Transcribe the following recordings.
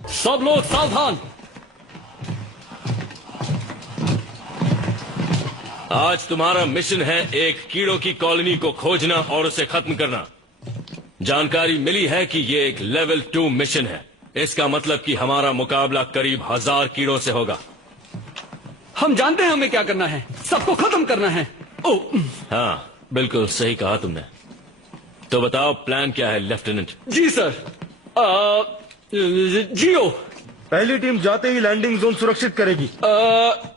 सब लोग सावधान। आज तुम्हारा मिशन है एक कीड़ों की कॉलोनी को खोजना और उसे खत्म करना। जानकारी मिली है कि ये एक लेवल 2 मिशन है। इसका मतलब कि हमारा मुकाबला करीब 1000 कीड़ों से होगा। हम जानते हैं हमें क्या करना है, सबको खत्म करना है। ओ, हाँ, बिल्कुल सही कहा तुमने। तो बताओ प्लान क्या है लेफ्टिनेंट? जी सर। जियो। पहली टीम जाते ही लैंडिंग जोन सुरक्षित करेगी।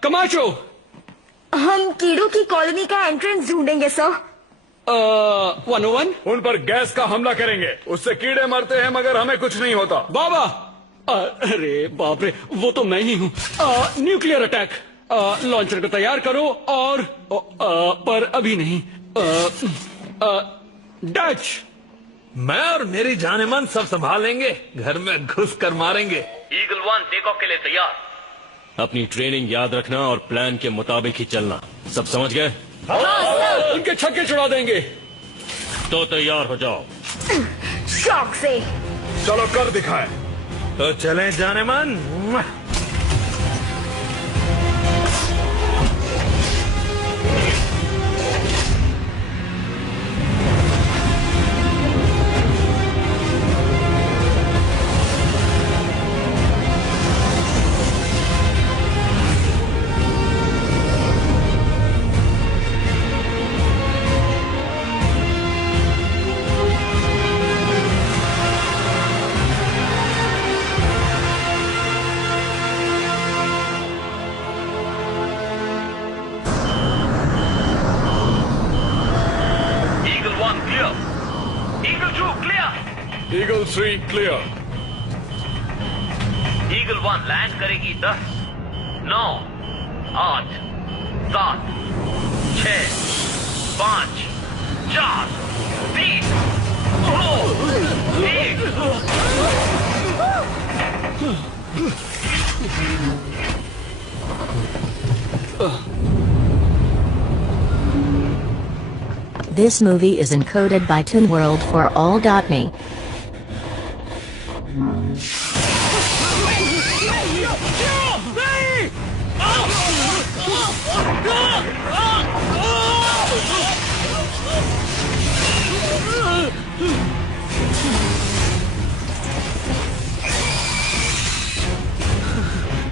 कमाचो। हम कीड़ों की कॉलोनी का एंट्रेंस ढूंढेंगे सर। 101। उन पर गैस का हमला करेंगे, उससे कीड़े मरते हैं मगर हमें कुछ नहीं होता। बाबा। अरे बाप रे, वो तो मैं ही हूँ। Nuclear attack. लॉन्चर को तैयार करो और पर अभी नहीं। डच। मैं और मेरी जानेमन सब संभाल लेंगे, घर में घुस कर मारेंगे। ईगल 1 टेक ऑफ के लिए तैयार। अपनी ट्रेनिंग याद रखना और प्लान के मुताबिक ही चलना। सब समझ गए? उनके छक्के छुड़ा देंगे। तो तैयार हो जाओ। शौक से। चलो कर दिखाए। तो चलें Jaaneman. Eagle 3 clear. Eagle 1 land करेगी 10, 9, 8, 7, 6, 5, 4, 3, 2, 1। This movie is encoded by Toon World for all.me.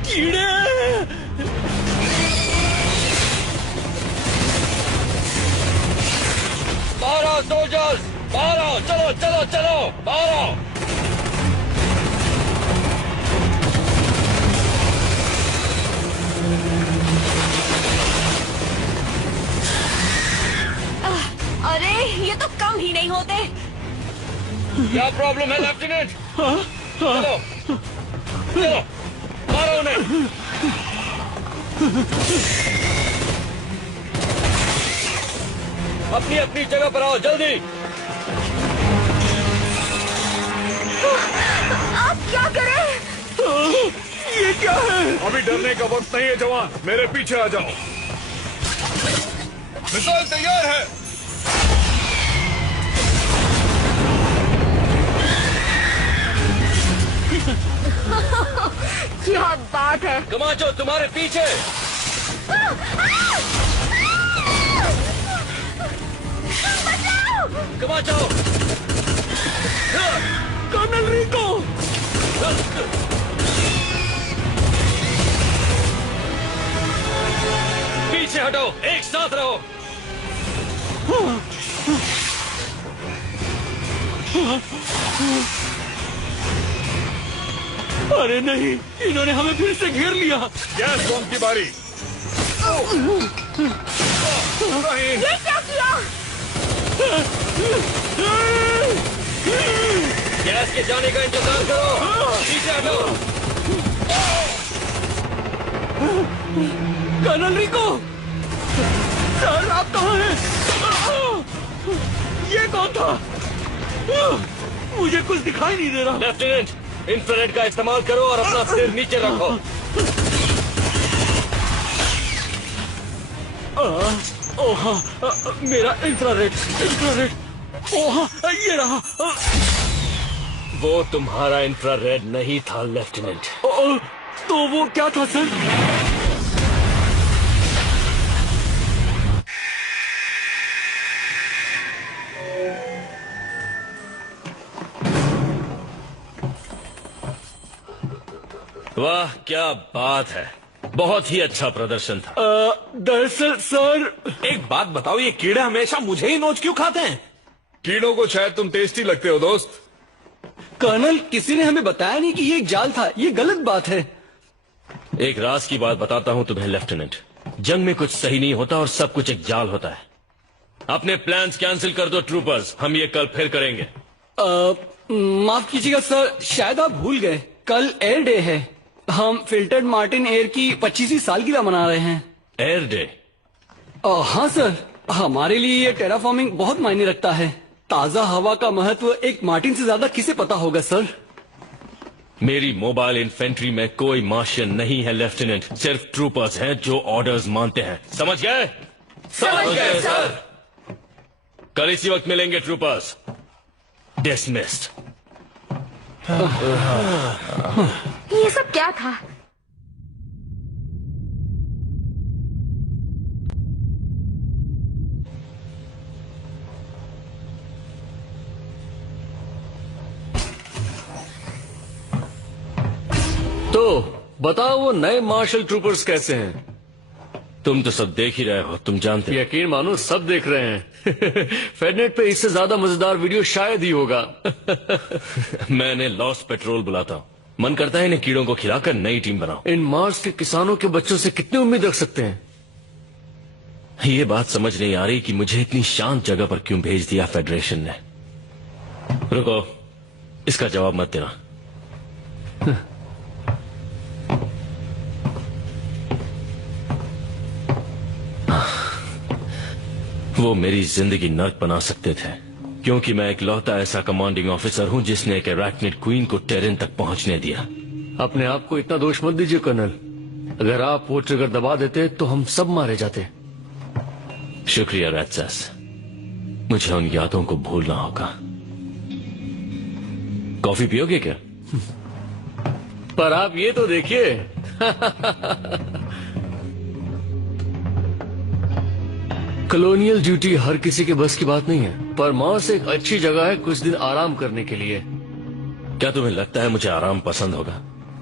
कीड़े। बाहर आओ सोल्जर्स, बाहर आओ। चलो चलो चलो, बाहर आओ। अरे ये तो कम ही नहीं होते। क्या प्रॉब्लम है लेफ्टिनेंट? चलो चलो, मारो उन्हें। अपनी अपनी जगह पर आओ जल्दी। आप क्या करें? ये क्या है? अभी डरने का वक्त नहीं है जवान, मेरे पीछे आ जाओ। मिसाइल तैयार है। क्या बात है। कमाचो तुम्हारे पीछे। कमाचो। कर्नल रिको। पीछे हटो, एक साथ रहो। अरे नहीं, इन्होंने हमें फिर से घेर लिया। गैस बॉम्ब की बारी। ये क्या किया? गैस के जाने का इंतजार करो। पीछे हटो। कर्नल रिको, सर आप कहाँ हैं? ये कौन था? मुझे कुछ दिखाई नहीं दे रहा। लेफ्टिनेंट, इंफ्रारेड का इस्तेमाल करो और अपना सिर नीचे रखो। ओ हाँ, मेरा इंफ्रारेड। ओ हाँ, ये रहा। वो तुम्हारा इंफ्रारेड नहीं था लेफ्टिनेंट। तो वो क्या था सर? वाह क्या बात है, बहुत ही अच्छा प्रदर्शन था। दरअसल सर, एक बात बताओ, ये कीड़े हमेशा मुझे ही नोच क्यों खाते हैं? कीड़ों को शायद तुम टेस्टी लगते हो दोस्त। कर्नल किसी ने हमें बताया नहीं कि ये एक जाल था, ये गलत बात है। एक राज की बात बताता हूं तुम्हें लेफ्टिनेंट, जंग में कुछ सही नहीं होता और सब कुछ एक जाल होता है। अपने प्लान्स कैंसिल कर दो ट्रूपर्स, हम ये कल फिर करेंगे। माफ कीजिएगा सर, शायद आप भूल गए, कल एयर डे है। हम फिल्टर्ड मार्टिन एयर की 25वीं सालगिरह मना रहे हैं। Air day? हाँ सर, हमारे लिए ये टेराफॉर्मिंग बहुत मायने रखता है। ताजा हवा का महत्व एक मार्टिन से ज्यादा किसे पता होगा सर? मेरी मोबाइल इन्फेंट्री में कोई मार्शियन नहीं है लेफ्टिनेंट, सिर्फ ट्रूपर्स हैं जो ऑर्डर्स मानते हैं। समझ गए? समझ गए सर। कल इसी वक्त मिलेंगे ट्रूपर्स। डिसमिस्ड। ये सब क्या था? तो बताओ वो नए मार्शल ट्रूपर्स कैसे हैं? तुम तो सब देख ही रहे हो, तुम जानते हो। यकीन मानो सब देख रहे हैं। फेडनेट पे इससे ज्यादा मजेदार वीडियो शायद ही होगा। मैंने लॉस्ट पेट्रोल बुलाता हूँ, मन करता है इन्हें कीड़ों को खिलाकर नई टीम बनाओ। इन मार्स के किसानों के बच्चों से कितनी उम्मीद रख सकते हैं? ये बात समझ नहीं आ रही कि मुझे इतनी शांत जगह पर क्यों भेज दिया फेडरेशन ने। रुको, इसका जवाब मत देना। वो मेरी जिंदगी नर्क बना सकते थे, क्योंकि मैं एक लौता ऐसा कमांडिंग ऑफिसर हूं जिसने एक अरैक्निड क्वीन को टेरेन तक पहुंचने दिया। अपने आप को इतना दोष मत दीजिए कर्नल, अगर आप वो ट्रिगर दबा देते तो हम सब मारे जाते। शुक्रिया रैट्सस, मुझे उन यादों को भूलना होगा। कॉफी पियोगे क्या? पर आप ये तो देखिए। कॉलोनियल ड्यूटी हर किसी के बस की बात नहीं है, पर मार्स एक अच्छी जगह है कुछ दिन आराम करने के लिए। क्या तुम्हें लगता है मुझे आराम पसंद होगा?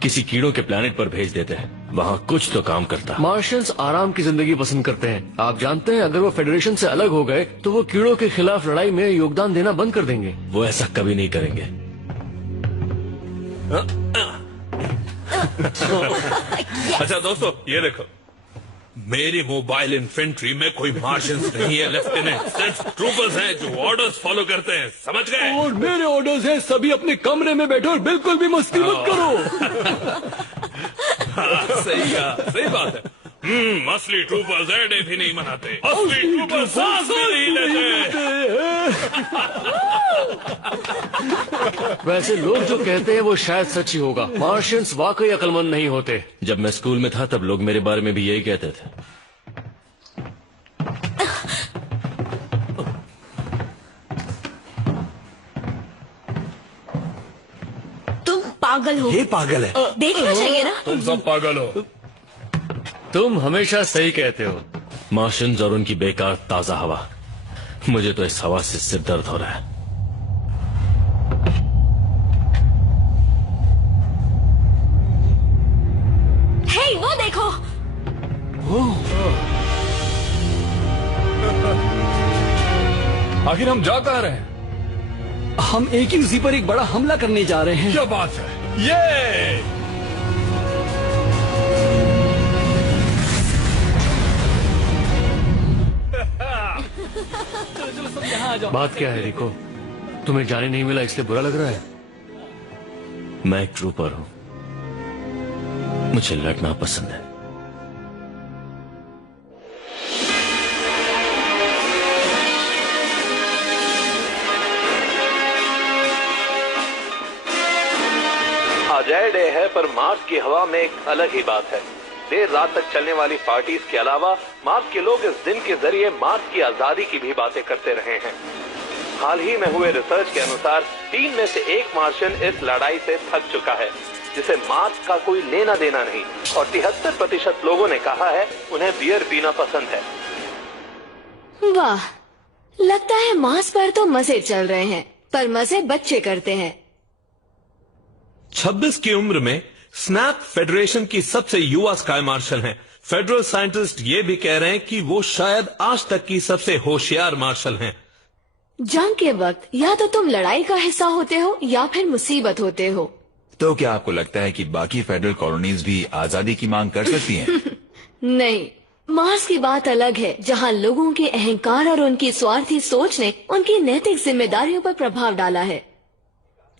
किसी कीड़ों के प्लेनेट पर भेज देते हैं, वहाँ कुछ तो काम करता। मार्शियंस आराम की जिंदगी पसंद करते हैं। आप जानते हैं, अगर वो फेडरेशन से अलग हो गए तो वो कीड़ों के खिलाफ लड़ाई में योगदान देना बंद कर देंगे। वो ऐसा कभी नहीं करेंगे। अच्छा दोस्तों, ये देखो, मेरी मोबाइल इन्फेंट्री में कोई मार्शियंस नहीं है लेफ्टिनेंट, सिर्फ ट्रूपर्स हैं जो ऑर्डर्स फॉलो करते हैं। समझ गए? और मेरे ऑर्डर्स हैं, सभी अपने कमरे में बैठो और बिल्कुल भी मस्ती मत करो। सही कहा, सही बात है। असली ट्रूपर्स एयर डे भी नहीं मनाते, असली ट्रूपर्स सांस भी नहीं लेते। वैसे लोग जो कहते हैं वो शायद सच ही होगा, मार्शियंस वाकई अक्लमंद नहीं होते। जब मैं स्कूल में था तब लोग मेरे बारे में भी यही कहते थे। तुम पागल हो। ये पागल है। देखना चाहिए ना। तुम सब पागल हो। तुम हमेशा सही कहते हो। मार्शियंस और उनकी बेकार ताजा हवा, मुझे तो इस हवा से सिर दर्द हो रहा है। हे, वो देखो। आखिर हम जा कहाँ रहे हैं? हम एक ही उसी पर एक बड़ा हमला करने जा रहे हैं। क्या बात है? ये बात क्या है रिको? तुम्हें जाने नहीं मिला इसलिए बुरा लग रहा है? मैं एक ट्रूपर हूं, मुझे लड़ना पसंद है। आज एयर डे है, पर मार्स की हवा में एक अलग ही बात है। देर रात तक चलने वाली पार्टीज के अलावा मार्स के लोग इस दिन के जरिए मार्स की आजादी की भी बातें करते रहे हैं। हाल ही में हुए रिसर्च के अनुसार 3 में से 1 मार्शियन इस लड़ाई से थक चुका है, जिसे मार्स का कोई लेना देना नहीं, और 73% लोगों ने कहा है उन्हें बियर पीना पसंद है। वाह, लगता है मार्स पर तो मजे चल रहे हैं, पर मजे बच्चे करते हैं। 26 की उम्र में स्नैप फेडरेशन की सबसे युवा स्काई मार्शल हैं। फेडरल साइंटिस्ट ये भी कह रहे हैं कि वो शायद आज तक की सबसे होशियार मार्शल हैं। जंग के वक्त या तो तुम लड़ाई का हिस्सा होते हो या फिर मुसीबत होते हो। तो क्या आपको लगता है कि बाकी फेडरल कॉलोनीज भी आजादी की मांग कर सकती हैं? नहीं, मार्स की बात अलग है, जहां लोगों के अहंकार और उनकी स्वार्थी सोच ने उनकी नैतिक जिम्मेदारियों पर प्रभाव डाला है।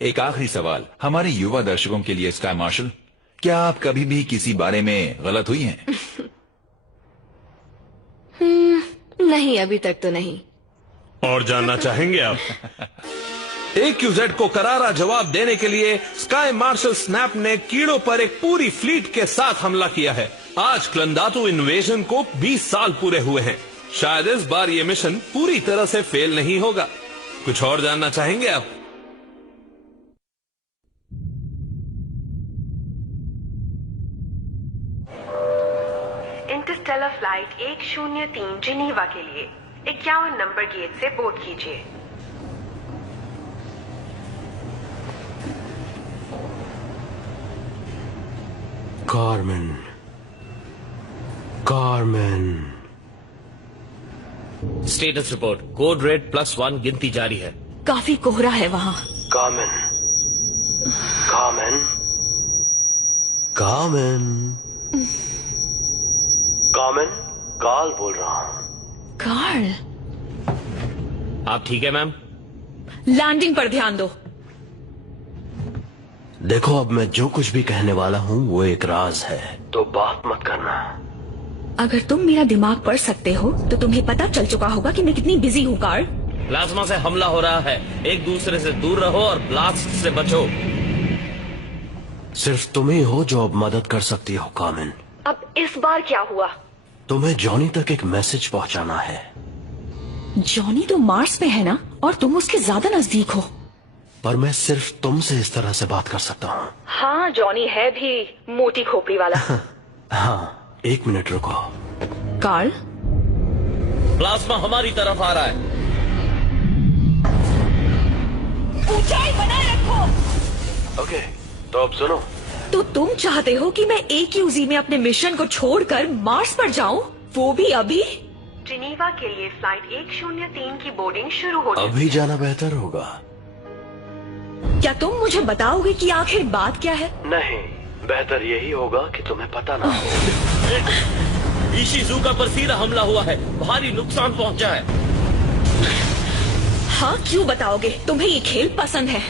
एक आखिरी सवाल हमारे युवा दर्शकों के लिए, स्काई मार्शल, क्या आप कभी भी किसी बारे में गलत हुई हैं? नहीं, अभी तक तो नहीं। और जानना चाहेंगे आप? AQZ को करारा जवाब देने के लिए स्काई मार्शल स्नैप ने कीड़ों पर एक पूरी फ्लीट के साथ हमला किया है। आज क्लंदातु इन्वेजन को 20 साल पूरे हुए हैं। शायद इस बार ये मिशन पूरी तरह से फेल नहीं होगा। कुछ और जानना चाहेंगे आप? इंटरस्टेलर फ्लाइट 103 जिनीवा के लिए 51 नंबर गेट से बोर्ड कीजिए। Carmen, Carmen. Status report, code red +1 गिनती जारी है। काफी कोहरा है वहाँ। Carmen, Carmen, Carmen, Carmen, Carl बोल रहा हूँ। कार्ल, आप ठीक है मैम? लैंडिंग पर ध्यान दो। देखो, अब मैं जो कुछ भी कहने वाला हूँ वो एक राज है, तो बात मत करना। अगर तुम मेरा दिमाग पढ़ सकते हो तो तुम्हें पता चल चुका होगा कि मैं कितनी बिजी हूँ कार्ल। प्लाज्मा से हमला हो रहा है, एक दूसरे से दूर रहो और ब्लास्ट से बचो। सिर्फ तुम ही हो जो अब मदद कर सकती हो कार्मेन। अब इस बार क्या हुआ? तुम्हें जॉनी तक एक मैसेज पहुंचाना है। जॉनी तो मार्स पे है ना, और तुम उसके ज्यादा नजदीक हो। पर मैं सिर्फ तुमसे इस तरह से बात कर सकता हूँ। हाँ, जॉनी है भी मोटी खोपड़ी वाला। हाँ, 1 मिनट रुको। कार्ल, प्लाज्मा हमारी तरफ आ रहा है। ऊंचाई बनाए रखो। ओके, तो अब सुनो। तो तुम चाहते हो कि मैं AQZ में अपने मिशन को छोड़कर मार्स पर जाऊं, वो भी अभी? जिनीवा के लिए फ्लाइट 103 की बोर्डिंग शुरू हो चुकी है। अभी जाना बेहतर होगा। क्या तुम मुझे बताओगे कि आखिर बात क्या है? नहीं, बेहतर यही होगा कि तुम्हें पता ना हो। इशिजुका पर सीधा हमला हुआ है, भारी नुकसान पहुंचा है। हाँ, क्यों बताओगे? तुम्हें ये खेल पसंद है।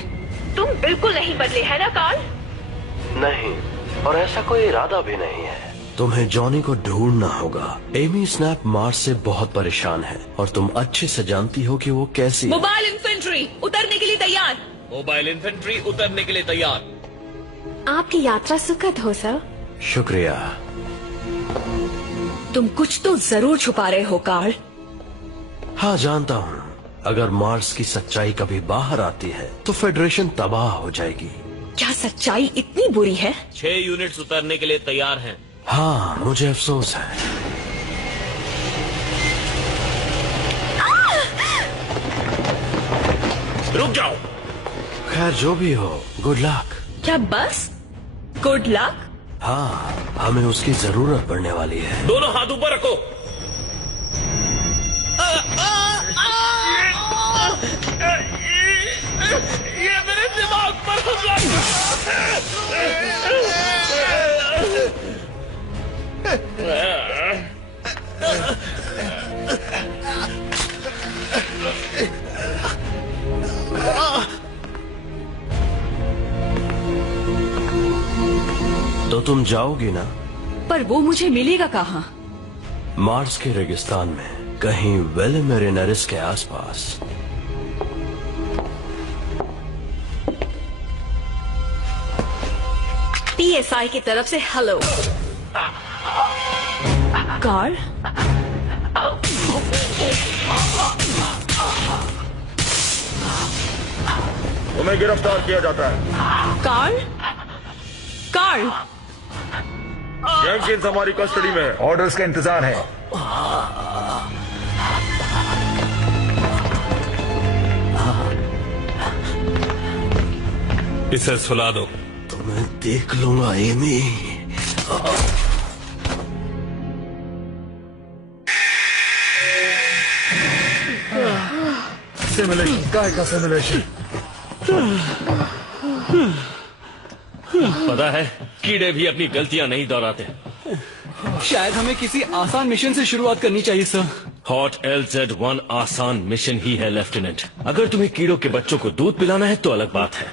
तुम बिल्कुल नहीं बदले, है ना कार्ल? नहीं, और ऐसा कोई इरादा भी नहीं है। तुम्हें जॉनी को ढूंढना होगा। एमी स्नैप मार्स से बहुत परेशान है और तुम अच्छे से जानती हो कि वो कैसी है। मोबाइल इन्फेंट्री उतरने के लिए तैयार। मोबाइल इन्फेंट्री उतरने के लिए तैयार। आपकी यात्रा सुखद हो सर। शुक्रिया। तुम कुछ तो जरूर छुपा रहे हो कार्ल। हाँ, जानता हूँ। अगर मार्स की सच्चाई कभी बाहर आती है तो फेडरेशन तबाह हो जाएगी। क्या सच्चाई इतनी बुरी है? 6 यूनिट्स उतरने के लिए तैयार हैं। हाँ, मुझे अफसोस है। रुक जाओ। खैर, जो भी हो, गुड लक। क्या बस गुड लक? हाँ, हमें उसकी जरूरत पड़ने वाली है। दोनों हाथ ऊपर रखो। ये मेरे दिमाग पर हमला। तो तुम जाओगी ना? पर वो मुझे मिलेगा कहाँ? मार्स के रेगिस्तान में, कहीं वेलेमेरिनरिस के आसपास। PSI की तरफ से हेलो। कार्ल, तुम्हें गिरफ्तार किया जाता है। कार्ल, कार्ल, जेनकिंस हमारी कस्टडी में है। ऑर्डर्स का इंतजार है। इसे सुला दो। तुम्हें देख लूंगा एमी। सिमुलेशन, काय का सिमुलेशन? पता है कीड़े भी अपनी गलतियां नहीं दोहराते। शायद हमें किसी आसान मिशन से शुरुआत करनी चाहिए सर। हॉट LZ-1 आसान मिशन ही है लेफ्टिनेंट। अगर तुम्हें कीड़ों के बच्चों को दूध पिलाना है तो अलग बात है।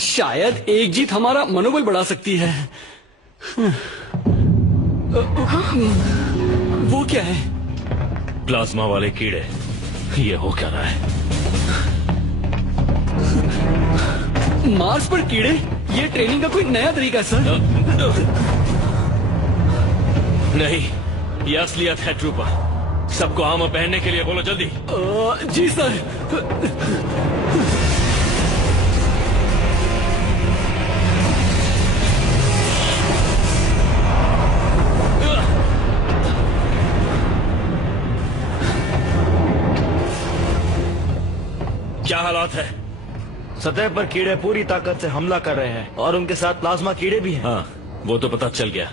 शायद एक जीत हमारा मनोबल बढ़ा सकती है। वो क्या है? प्लाज्मा वाले कीड़े। ये हो क्या रहा है? मार्स पर कीड़े? ये ट्रेनिंग का कोई नया तरीका है सर। नहीं, ये असलियत है ट्रूपर। सबको आर्मर पहनने के लिए बोलो जल्दी। जी सर। क्या हालात है? सतह पर कीड़े पूरी ताकत से हमला कर रहे हैं और उनके साथ प्लाज्मा कीड़े भी हैं। हाँ, वो तो पता चल गया।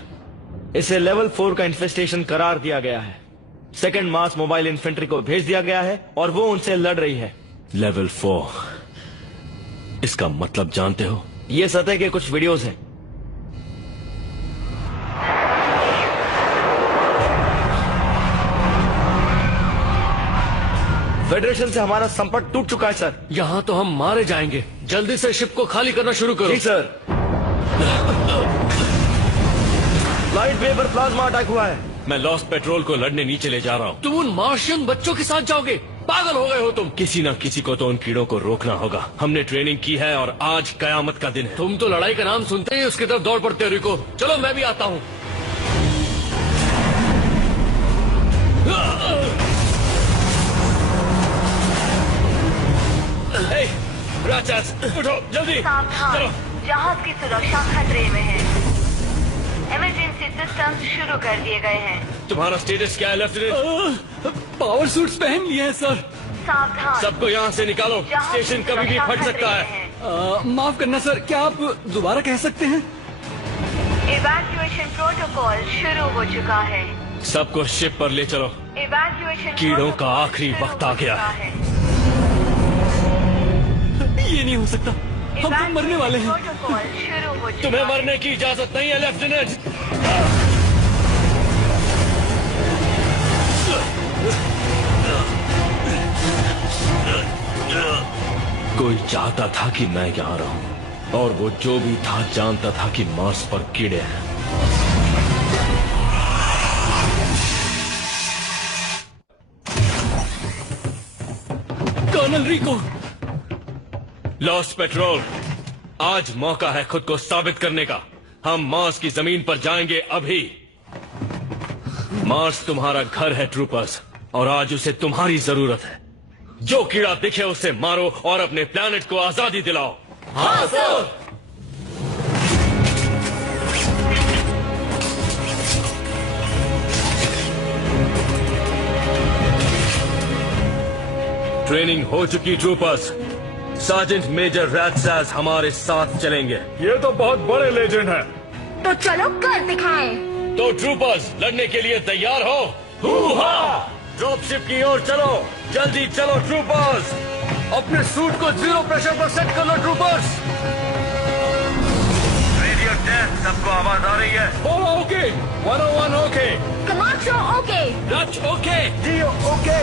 इसे लेवल 4 का इन्फेस्टेशन करार दिया गया है। सेकंड मास मोबाइल इन्फेंट्री को भेज दिया गया है और वो उनसे लड़ रही है। लेवल 4, इसका मतलब जानते हो? ये सतह के कुछ वीडियोस हैं। फेडरेशन से हमारा संपर्क टूट चुका है सर। यहाँ तो हम मारे जाएंगे। जल्दी से शिप को खाली करना शुरू करो। जी सर। लाइट वे पर प्लाज्मा अटैक हुआ है। मैं लॉस्ट पेट्रोल को लड़ने नीचे ले जा रहा हूँ। तुम उन मार्शियन बच्चों के साथ जाओगे? पागल हो गए हो तुम। किसी न किसी को तो उन कीड़ों को रोकना होगा। हमने ट्रेनिंग की है और आज कयामत का दिन है। तुम तो लड़ाई का नाम सुनते ही उसकी तरफ दौड़ पड़ते हो। रिको, चलो मैं भी आता हूँ। राक्षस, उठो जल्दी। सावधान, जहाज की सुरक्षा खतरे में है। इमरजेंसी सिस्टम शुरू कर दिए गए हैं। तुम्हारा स्टेटस क्या है लेफ्टिनेंट? पावर सूट्स पहन लिए हैं सर। सावधान, सबको यहाँ से निकालो। स्टेशन कभी भी फट सकता है। माफ करना सर, क्या आप दोबारा कह सकते हैं? इवैक्यूएशन प्रोटोकॉल शुरू हो चुका है। सबको शिप पर ले चलो। इवैक्यूएशन कीड़ों का आखिरी वक्त आ गया है। ये नहीं हो सकता, हम तो मरने वाले हैं। प्रोटोकॉल शुरू हो चुका तुम्हें मरने की इजाजत नहीं है लेफ्टिनेंट। कोई चाहता था कि मैं यहाँ रहूं और वो जो भी था जानता था कि मार्स पर कीड़े हैं। कर्नल रिको। लॉस्ट पेट्रोल, आज मौका है खुद को साबित करने का। हम मार्स की जमीन पर जाएंगे अभी। मार्स तुम्हारा घर है ट्रूपर्स, और आज उसे तुम्हारी जरूरत है। जो कीड़ा दिखे उसे मारो और अपने प्लैनेट को आजादी दिलाओ। हाँ सर। ट्रेनिंग हो चुकी ट्रूपर्स। सार्जेंट मेजर रैथसास हमारे साथ चलेंगे। ये तो बहुत बड़े लेजेंड हैं। तो चलो कर दिखाएं। तो ट्रूपर्स लड़ने के लिए तैयार हो? ड्रॉप शिप की ओर चलो, जल्दी चलो ट्रूपर्स। अपने सूट को 0 प्रेशर पर सेट कर लो ट्रूपर्स। रेडियो टेस्ट, सबको आवाज आ रही है? बोलो okay. 101 okay. Commando okay. Dutch okay. जियो ओके।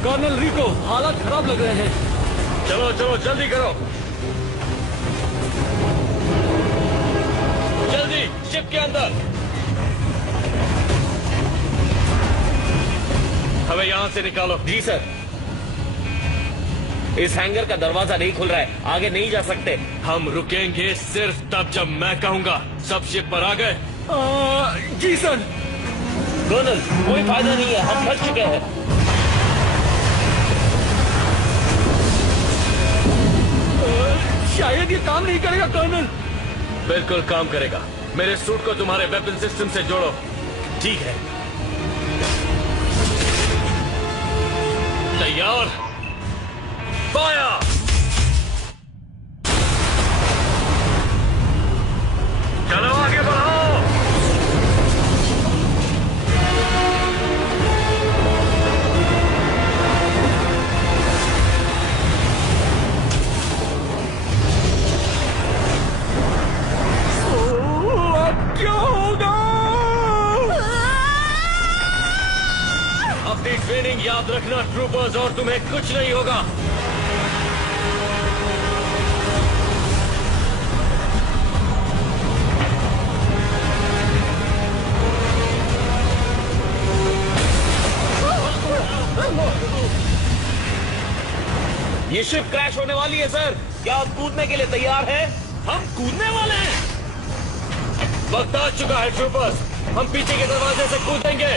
कर्नल रिको, हालात खराब लग रहे हैं। चलो चलो जल्दी करो, जल्दी शिप के अंदर। हमें यहाँ से निकालो। जी सर। इस हैंगर का दरवाजा नहीं खुल रहा है, आगे नहीं जा सकते। हम रुकेंगे सिर्फ तब जब मैं कहूंगा। सब शिप पर आ गए? जी सर। कर्नल, कोई फायदा नहीं है, हम फंस चुके हैं। शायद ये काम नहीं करेगा कर्नल। बिल्कुल काम करेगा। मेरे सूट को तुम्हारे वेपन सिस्टम से जोड़ो। ठीक है। तैयार, फायर। चलो आगे बढ़ो। क्या होगा? अपनी ट्रेनिंग याद रखना ट्रूपर्स, और तुम्हें कुछ नहीं होगा। ये शिप क्रैश होने वाली है सर। क्या आप कूदने के लिए तैयार हैं? हम कूदने वाले हैं। वक्त आ चुका है ट्रूपर्स, हम पीछे के दरवाजे से कूदेंगे।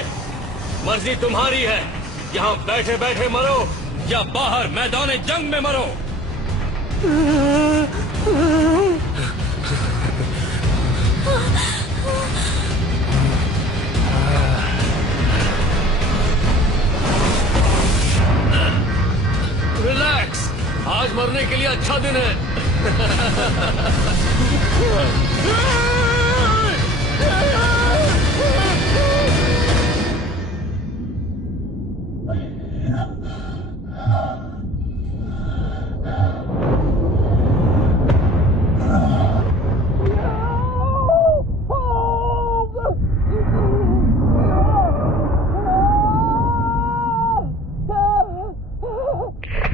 मर्जी तुम्हारी है, यहाँ बैठे बैठे मरो या बाहर मैदान जंग में मरो। रिलैक्स, आज मरने के लिए अच्छा दिन है।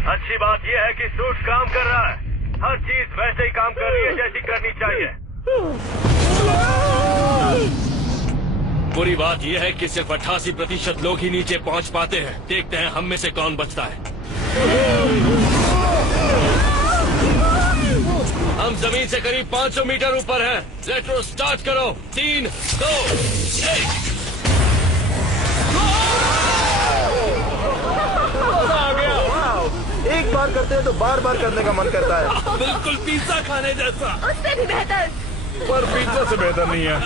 अच्छी बात यह है कि सूट काम कर रहा है। हर चीज वैसे ही काम कर रही है जैसी करनी चाहिए। बुरी बात यह है कि सिर्फ 88% लोग ही नीचे पहुंच पाते हैं। देखते हैं हम में से कौन बचता है। हम जमीन से करीब 500 मीटर ऊपर हैं। रेट्रो स्टार्ट करो। 3, 2, 1। एक बार करते हैं तो बार बार करने का मन करता है। बिल्कुल पिज्जा खाने जैसा। उससे भी बेहतर। पर पिज्जा से बेहतर नहीं है।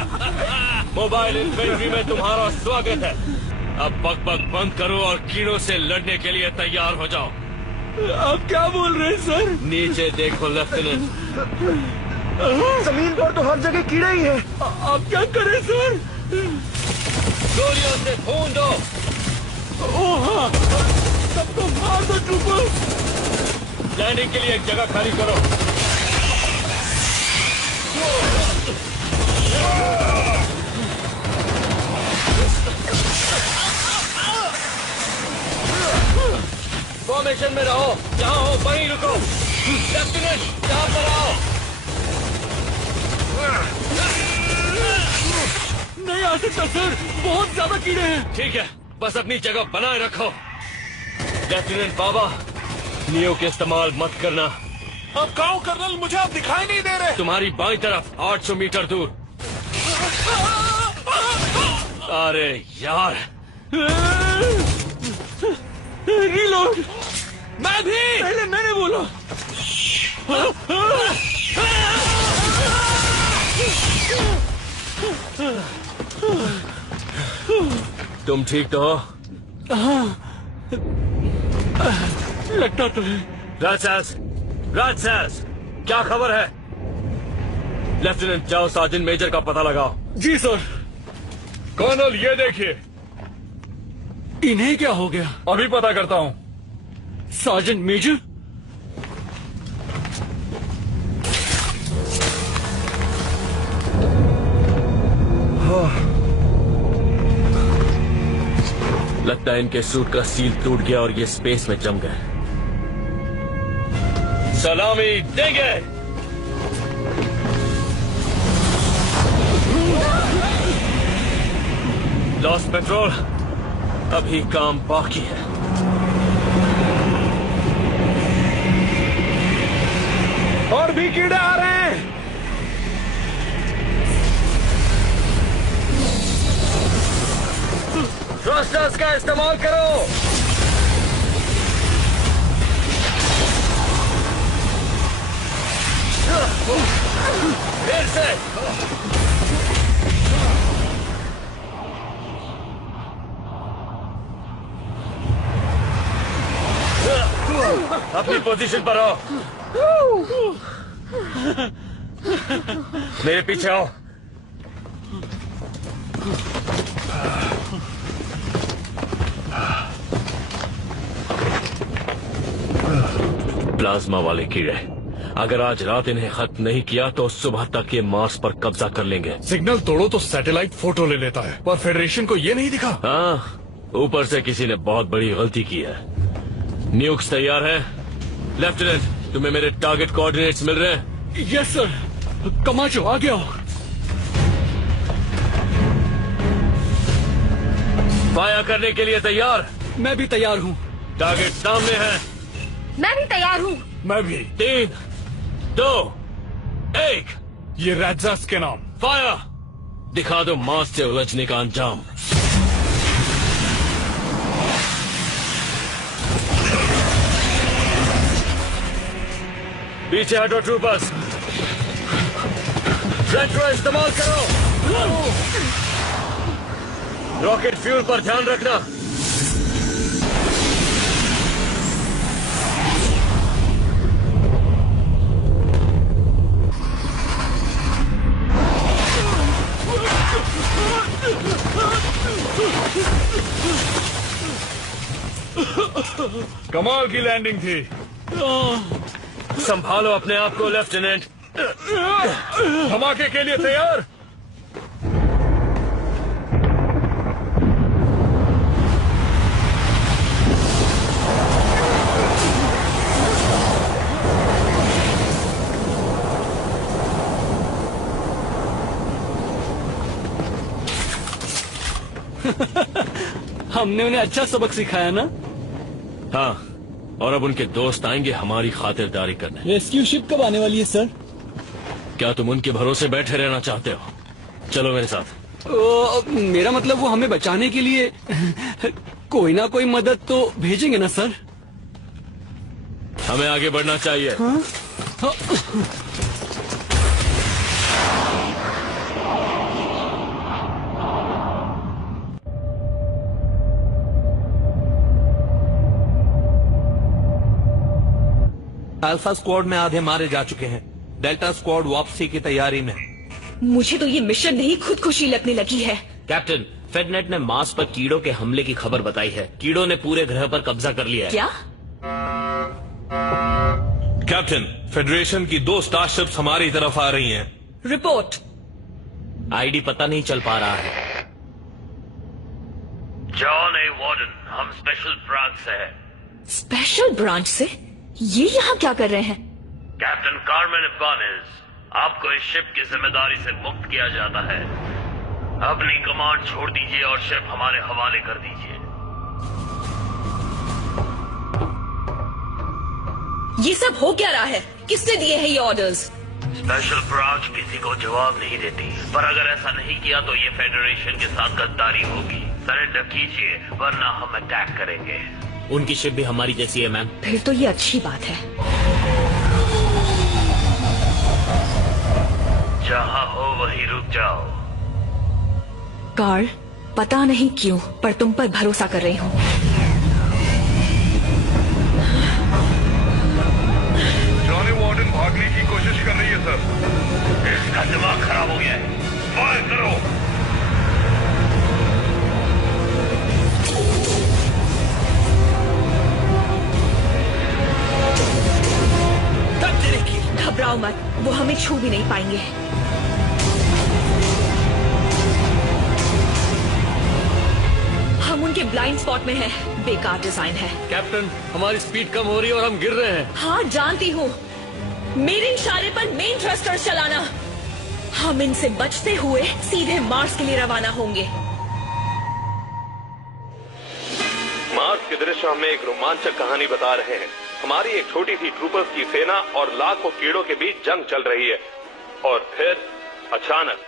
मोबाइल इन्फेंट्री में तुम्हारा स्वागत है। अब बक बंद करो और कीड़ों से लड़ने के लिए तैयार हो जाओ। आप क्या बोल रहे हैं सर? नीचे देखो लेफ्टिनेंट। जमीन पर तो हर जगह कीड़े ही हैं। आप क्या करें सर? गोलियों से खून दो। ओह हाँ, सबको मार दो ट्रूपर। लैंडिंग के लिए एक जगह खाली करो। फॉर्मेशन में रहो। जहाँ हो वहीं रुको। लेफ्टिनेंट यहाँ पर आओ। नहीं आ सकता सर, बहुत ज्यादा कीड़े हैं। ठीक है, बस अपनी जगह बनाए रखो। लेफ्टिनेंट बाबा, नियो के इस्तेमाल मत करना। अब कहो कर्नल, मुझे आप दिखाई नहीं दे रहे। तुम्हारी बाईं तरफ 800 मीटर दूर। अरे यार, रीलोड। मैं भी। पहले मैंने बोला। तुम ठीक तो हो? लगता तो है। राजसास, क्या खबर है? लेफ्टिनेंट जाओ सार्जेंट मेजर का पता लगाओ। जी सर। कर्नल ये देखिए। इन्हें क्या हो गया? अभी पता करता हूँ। Sergeant major? लगता है इनके सूट का सील टूट गया और ये स्पेस में जम गए। सलामी देंगे। लॉस पेट्रोल, अभी काम बाकी है। और भी कीड़े आ रहे हैं। थ्रस्टर्स का इस्तेमाल करो। फिर से अपनी पोजीशन पर आओ। मेरे पीछे आओ। प्लाज्मा वाले कीड़े, अगर आज रात इन्हें खत्म नहीं किया तो सुबह तक ये मार्स पर कब्जा कर लेंगे। सिग्नल तोड़ो तो सैटेलाइट फोटो ले लेता है, पर फेडरेशन को ये नहीं दिखा। हाँ, ऊपर से किसी ने बहुत बड़ी गलती की है। न्यूक्स तैयार है? लेफ्टिनेंट, तुम्हें मेरे टारगेट कोऑर्डिनेट्स मिल रहे हैं? Yes sir. कमाचो आ गया। फायर करने के लिए तैयार? मैं भी तैयार हूँ। टारगेट सामने है। मैं भी तैयार हूँ। मैं भी। 3, 2, 1। ये रैजास के नाम। फायर! दिखा दो मार्स से उलझने का अंजाम। पीछे हटो ट्रूपर्स। रेट्रो इस्तेमाल करो। रॉकेट फ्यूल पर ध्यान रखना। कमाल की लैंडिंग थी। संभालो अपने आप को लेफ्टिनेंट। धमाके के लिए तैयार? हमने उन्हें अच्छा सबक सिखाया ना? हाँ, और अब उनके दोस्त आएंगे हमारी खातिरदारी करने। रेस्क्यू शिप कब आने वाली है सर? क्या तुम उनके भरोसे बैठे रहना चाहते हो? चलो मेरे साथ। मेरा मतलब वो हमें बचाने के लिए कोई ना कोई मदद तो भेजेंगे ना सर? हमें आगे बढ़ना चाहिए। हाँ? हाँ। अल्फा स्क्वाड में आधे मारे जा चुके हैं। डेल्टा स्क्वाड वापसी की तैयारी में। मुझे तो ये मिशन नहीं खुदकुशी लगने लगी है। कैप्टन, फेडनेट ने मार्स पर कीड़ों के हमले की खबर बताई है। कीड़ों ने पूरे ग्रह पर कब्जा कर लिया है। क्या? कैप्टन, फेडरेशन की 2 स्टारशिप्स हमारी तरफ आ रही हैं। रिपोर्ट। आईडी पता नहीं चल पा रहा है। जॉन ए वार्डन, हम स्पेशल ब्रांच से हैं। स्पेशल ब्रांच से? ये यहाँ क्या कर रहे हैं? कैप्टन कार्मेन इबानेज, आपको इस शिप की जिम्मेदारी से मुक्त किया जाता है। अपनी कमांड छोड़ दीजिए और शिप हमारे हवाले कर दीजिए। ये सब हो क्या रहा है? किसने दिए हैं ये ऑर्डर्स? स्पेशल ब्रांच किसी को जवाब नहीं देती, पर अगर ऐसा नहीं किया तो ये फेडरेशन के साथ गद्दारी होगी। सरेंडर कीजिए वरना हम अटैक करेंगे। उनकी शिप भी हमारी जैसी है मैम। फिर तो ये अच्छी बात है। जहाँ हो वहीं रुक जाओ। कार्ल, पता नहीं क्यों पर तुम पर भरोसा कर रही हूँ। जॉनी वार्डन भागने की कोशिश कर रही है सर। इसका दिमाग खराब हो गया है। फायर करो। घबराओ मत, वो हमें छू भी नहीं पाएंगे। हम उनके ब्लाइंड स्पॉट में हैं। बेकार डिजाइन है। कैप्टन, हमारी स्पीड कम हो रही है और हम गिर रहे हैं। हाँ जानती हूँ। मेरे इशारे पर मेन थ्रस्टर चलाना। हम इनसे बचते हुए सीधे मार्स के लिए रवाना होंगे। मार्स के दृश्य हमें एक रोमांचक कहानी बता रहे हैं। हमारी एक छोटी सी ट्रूपर्स की सेना और लाखों कीड़ों के बीच जंग चल रही है और फिर अचानक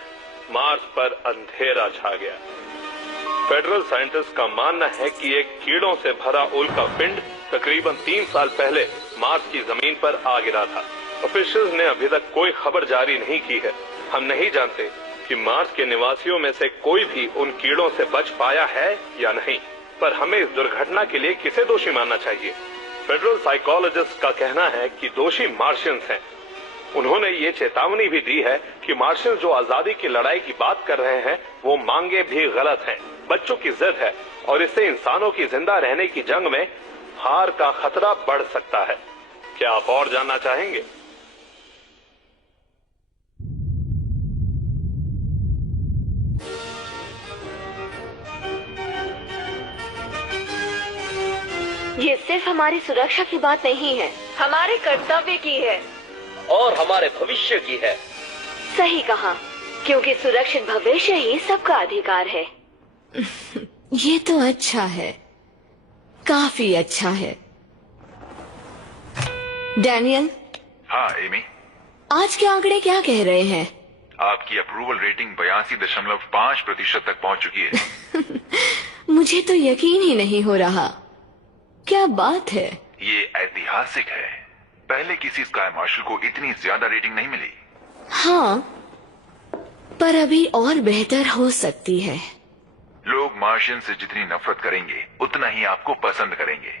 मार्स पर अंधेरा छा गया। फेडरल साइंटिस्ट का मानना है कि एक कीड़ों से भरा उल्का पिंड तकरीबन 3 साल पहले मार्स की जमीन पर आ गिरा था। ऑफिशियल्स ने अभी तक कोई खबर जारी नहीं की है। हम नहीं जानते कि मार्स के निवासियों में से कोई भी उन कीड़ों से बच पाया है या नहीं, पर हमें इस दुर्घटना के लिए किसे दोषी मानना चाहिए? फेडरल साइकोलॉजिस्ट का कहना है कि दोषी मार्शियंस हैं। उन्होंने ये चेतावनी भी दी है कि मार्शियंस जो आजादी की लड़ाई की बात कर रहे हैं वो मांगे भी गलत हैं, बच्चों की जिद है और इससे इंसानों की जिंदा रहने की जंग में हार का खतरा बढ़ सकता है। क्या आप और जानना चाहेंगे? ये सिर्फ हमारी सुरक्षा की बात नहीं है, हमारे कर्तव्य की है और हमारे भविष्य की है। सही कहा, क्योंकि सुरक्षित भविष्य ही सबका अधिकार है। ये तो अच्छा है, काफी अच्छा है। डैनियल। हाँ एमी। आज के आंकड़े क्या कह रहे हैं? आपकी अप्रूवल रेटिंग 82.5% तक पहुंच चुकी है। मुझे तो यकीन ही नहीं हो रहा। क्या बात है? ये ऐतिहासिक है। पहले किसी स्काई मार्शल को इतनी ज्यादा रेटिंग नहीं मिली। हाँ, पर अभी और बेहतर हो सकती है। लोग मार्शियन से जितनी नफरत करेंगे उतना ही आपको पसंद करेंगे।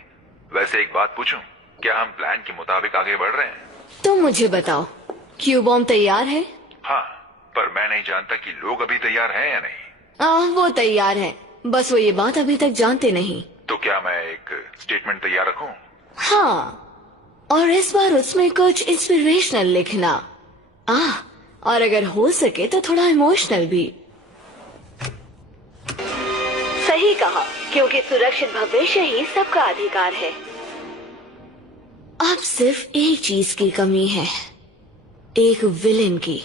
वैसे एक बात पूछूं, क्या हम प्लान के मुताबिक आगे बढ़ रहे हैं? तुम मुझे बताओ, क्यू बॉम्ब तैयार है? हाँ, पर मैं नहीं जानता कि लोग अभी तैयार हैं या नहीं। वो तैयार हैं, बस वो ये बात अभी तक जानते नहीं। तो क्या मैं एक स्टेटमेंट तैयार रखूं? हाँ, और इस बार उसमें कुछ इंस्पिरेशनल लिखना। और अगर हो सके तो थोड़ा इमोशनल भी। सही कहा, क्योंकि सुरक्षित भविष्य ही सबका अधिकार है। अब सिर्फ एक चीज की कमी है, एक विलेन की।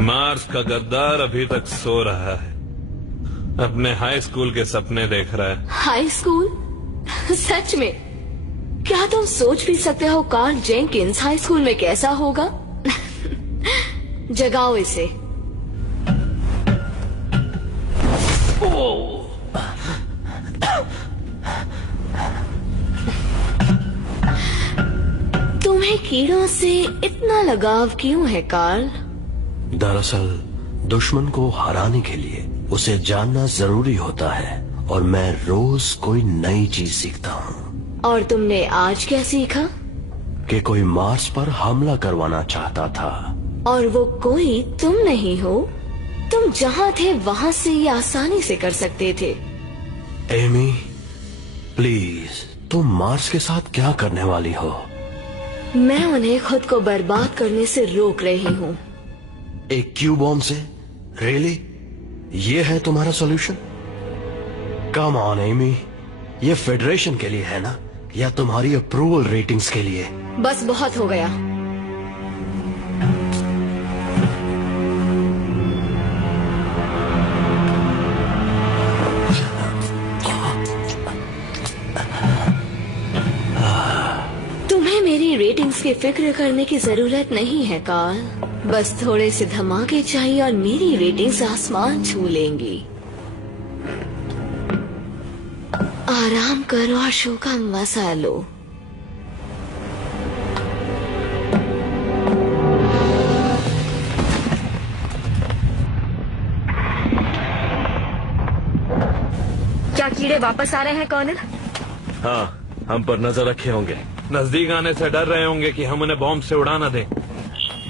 मार्स का गद्दार अभी तक सो रहा है, अपने हाई स्कूल के सपने देख रहा है। High school? सच में? क्या तुम सोच भी सकते हो कार्ल जेंकिंस हाई स्कूल में कैसा होगा? जगाओ इसे। तुम्हें कीड़ों से इतना लगाव क्यों है कार्ल? दरअसल दुश्मन को हराने के लिए उसे जानना जरूरी होता है, और मैं रोज कोई नई चीज सीखता हूँ। और तुमने आज क्या सीखा? कि कोई मार्स पर हमला करवाना चाहता था। और वो कोई तुम नहीं हो। तुम जहाँ थे वहाँ से ये आसानी से कर सकते थे। एमी, प्लीज, तुम मार्स के साथ क्या करने वाली हो? मैं उन्हें खुद को बर्बाद करने से रोक रही हूँ। एक क्यू बॉम्ब से? रियली? ये है तुम्हारा सॉल्यूशन? कम ऑन एमी, ये फेडरेशन के लिए है ना, या तुम्हारी अप्रूवल रेटिंग्स के लिए? बस बहुत हो गया। तुम्हें मेरी रेटिंग्स की फिक्र करने की जरूरत नहीं है कार्ल। बस थोड़े से धमाके चाहिए और मेरी रेटिंग्स आसमान छू लेंगी। आराम करो और शो का मजा लो। क्या कीड़े वापस आ रहे हैं कर्नल? हाँ, हम पर नजर रखे होंगे। नजदीक आने से डर रहे होंगे कि हम उन्हें बॉम्ब से उड़ा न दें।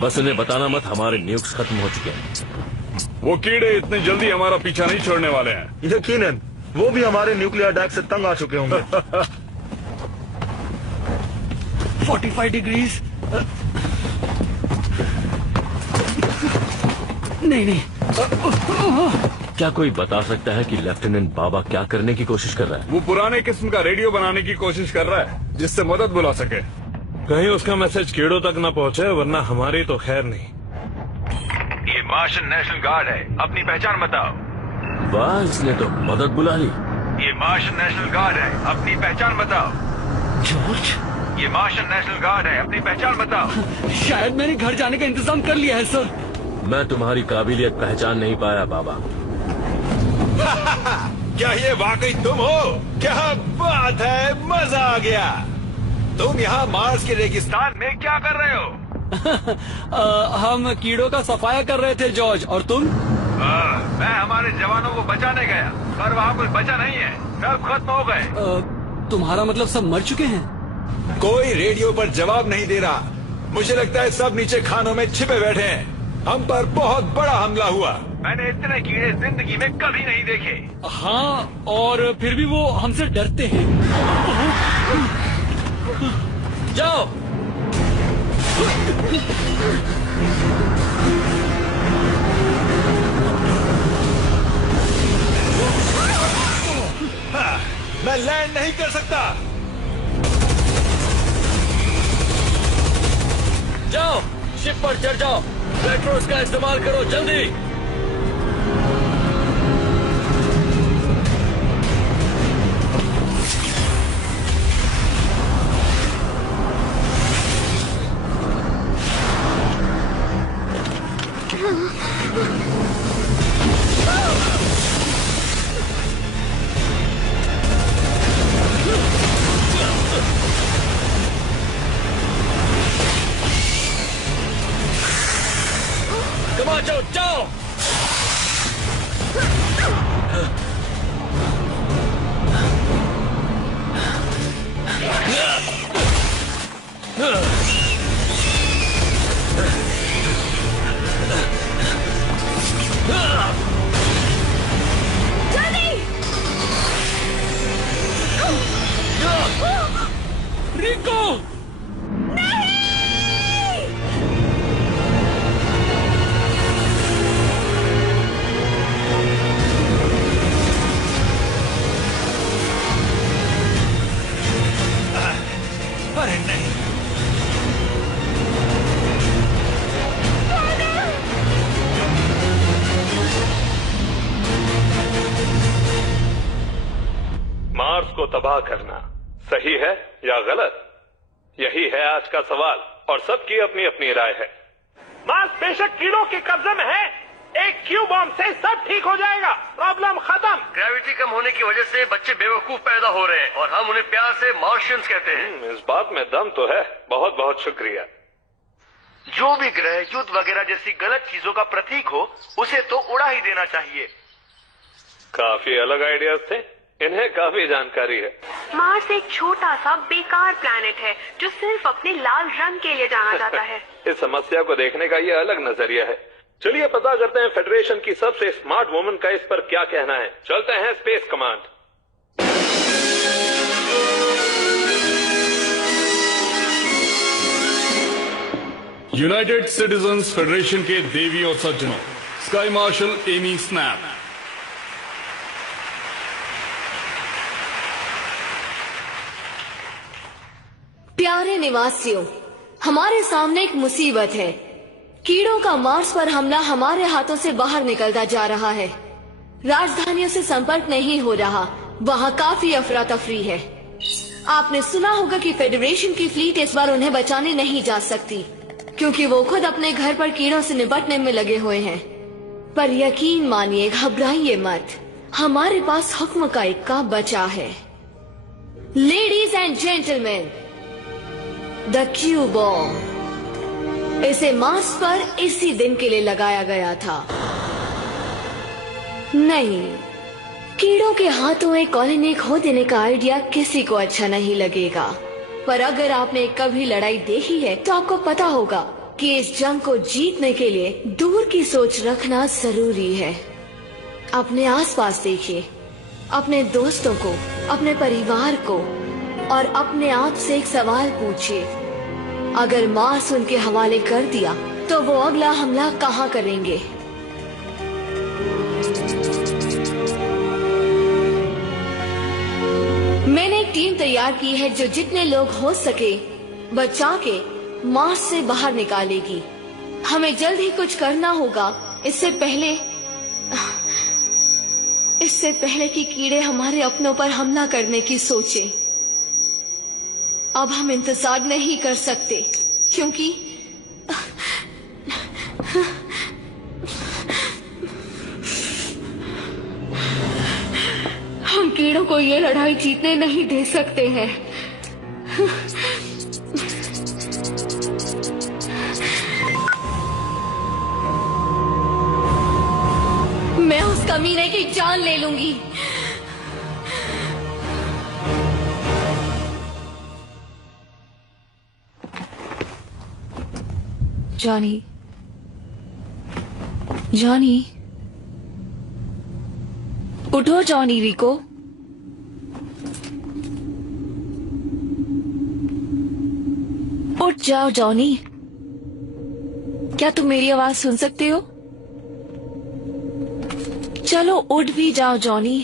बस उन्हें बताना मत, हमारे न्यूक्स खत्म हो चुके हैं। वो कीड़े इतनी जल्दी हमारा पीछा नहीं छोड़ने वाले हैं। यकीनन, वो भी हमारे न्यूक्लियर अटैक से तंग आ चुके होंगे। 45 डिग्रीज। नहीं। क्या कोई बता सकता है कि लेफ्टिनेंट बाबा क्या करने की कोशिश कर रहा है? वो पुराने किस्म का रेडियो बनाने की कोशिश कर रहा है जिससे मदद बुला सके। कहीं उसका मैसेज कीड़ों तक न पहुंचे, वरना हमारी तो खैर नहीं। ये मार्शन नेशनल गार्ड है, अपनी पहचान बताओ। वाह, इसने तो मदद बुला ली। ये मार्शन नेशनल गार्ड है, अपनी पहचान बताओ। जॉर्ज, ये मार्शन नेशनल गार्ड है, अपनी पहचान बताओ। शायद मैंने घर जाने का इंतजाम कर लिया है सर। मैं तुम्हारी काबिलियत पहचान नहीं पाया बाबा। क्या ये वाकई तुम हो? क्या बात है, मजा आ गया। तुम यहाँ मार्स के रेगिस्तान में क्या कर रहे हो? हम कीड़ों का सफाया कर रहे थे जॉर्ज, और तुम? मैं हमारे जवानों को बचाने गया, पर वहाँ कुछ बचा नहीं है, सब खत्म हो गए। तुम्हारा मतलब सब मर चुके हैं? कोई रेडियो पर जवाब नहीं दे रहा। मुझे लगता है सब नीचे खानों में छिपे बैठे हैं। हम पर बहुत बड़ा हमला हुआ। मैंने इतने कीड़े जिंदगी में कभी नहीं देखे। हाँ, और फिर भी वो हमसे डरते हैं। जाओ। मैं लैंड नहीं कर सकता। जाओ, शिप पर चढ़ जाओ। पेट्रोल्स का इस्तेमाल करो, जल्दी। जाओ जाओ। रिको, अरे नहीं। मार्स को तबाह करना सही है या गलत, यही है आज का सवाल, और सबकी अपनी अपनी राय है। मार्स बेशक कीड़ों के कब्जे में है, एक क्यू बॉम्ब से सब ठीक हो जाएगा, प्रॉब्लम खत्म। ग्रेविटी कम होने की वजह से बच्चे बेवकूफ पैदा हो रहे हैं, और हम उन्हें प्यार से मार्शियंस कहते हैं। इस बात में दम तो है। बहुत बहुत शुक्रिया। जो भी ग्रह युद्ध वगैरह जैसी गलत चीजों का प्रतीक हो, उसे तो उड़ा ही देना चाहिए। काफी अलग आइडियाज थे, इन्हें काफी जानकारी है। मार्स एक छोटा सा बेकार प्लैनेट है जो सिर्फ अपने लाल रंग के लिए जाना जाता है। इस समस्या को देखने का ये अलग नजरिया है। चलिए पता करते हैं फेडरेशन की सबसे स्मार्ट वुमन का इस पर क्या कहना है। चलते हैं space command. United citizens federation के देवी और सज्जनों, स्काई मार्शल एमी स्नैप। प्यारे निवासियों, हमारे सामने एक मुसीबत है। कीड़ों का मार्स पर हमला हमारे हाथों से बाहर निकलता जा रहा है। राजधानियों से संपर्क नहीं हो रहा, वहाँ काफी अफरा तफरी है। आपने सुना होगा कि फेडरेशन की फ्लीट इस बार उन्हें बचाने नहीं जा सकती, क्योंकि वो खुद अपने घर पर कीड़ों से निपटने में लगे हुए हैं। पर यकीन मानिए, घबराइए मत, हमारे पास हुक्म का इक्का बचा है। Ladies and gentleman, the Q bomb. इसे मार्स पर इसी दिन के लिए लगाया गया था। नहीं, कीड़ों के हाथों एक कॉलोनी खो देने का आइडिया किसी को अच्छा नहीं लगेगा। पर अगर आपने कभी लड़ाई देखी है तो आपको पता होगा कि इस जंग को जीतने के लिए दूर की सोच रखना जरूरी है। अपने आसपास देखिए, अपने दोस्तों को, अपने परिवार को, और अपने आप से एक सवाल पूछिए, अगर मार्स उनके हवाले कर दिया तो वो अगला हमला कहाँ करेंगे? मैंने एक टीम तैयार की है जो जितने लोग हो सके बचा के मार्स से बाहर निकालेगी। हमें जल्द ही कुछ करना होगा, इससे पहले इससे पहले कि कीड़े हमारे अपनों पर हमला करने की सोचे। अब हम इंतजार नहीं कर सकते, क्योंकि हम कीड़ों को ये लड़ाई जीतने नहीं दे सकते हैं। मैं उस कमीने की जान ले लूंगी। जॉनी, जॉनी, उठो जॉनी। रिको, उठ जाओ जॉनी। क्या तुम मेरी आवाज सुन सकते हो? चलो उठ भी जाओ जॉनी।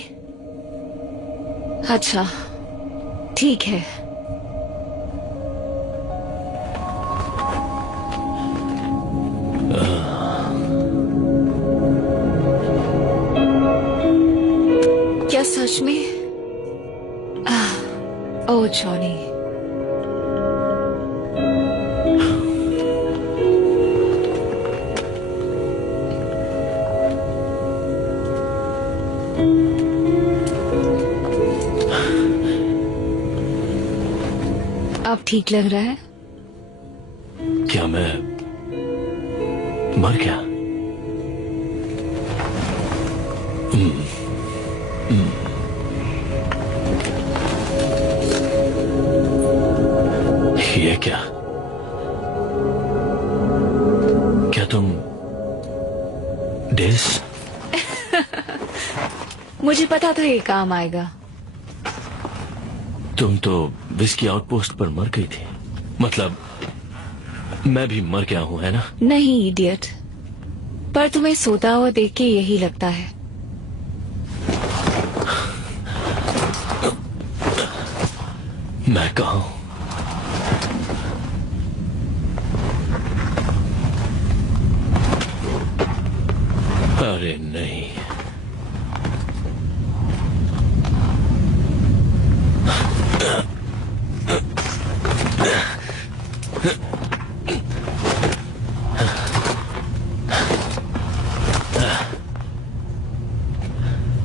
अच्छा, ठीक है। क्या सच में? ओह जॉनी, अब ठीक लग रहा है? क्या मैं मर गया? ये क्या? क्या तुम डेस? मुझे पता था ये काम आएगा। तुम तो विस्की आउटपोस्ट पर मर गई थी। मतलब मैं भी मर गया हूं, है ना? नहीं इडियट, पर तुम्हें सोता हुआ देख के यही लगता है। मैं कहाँ हूं? अरे नहीं,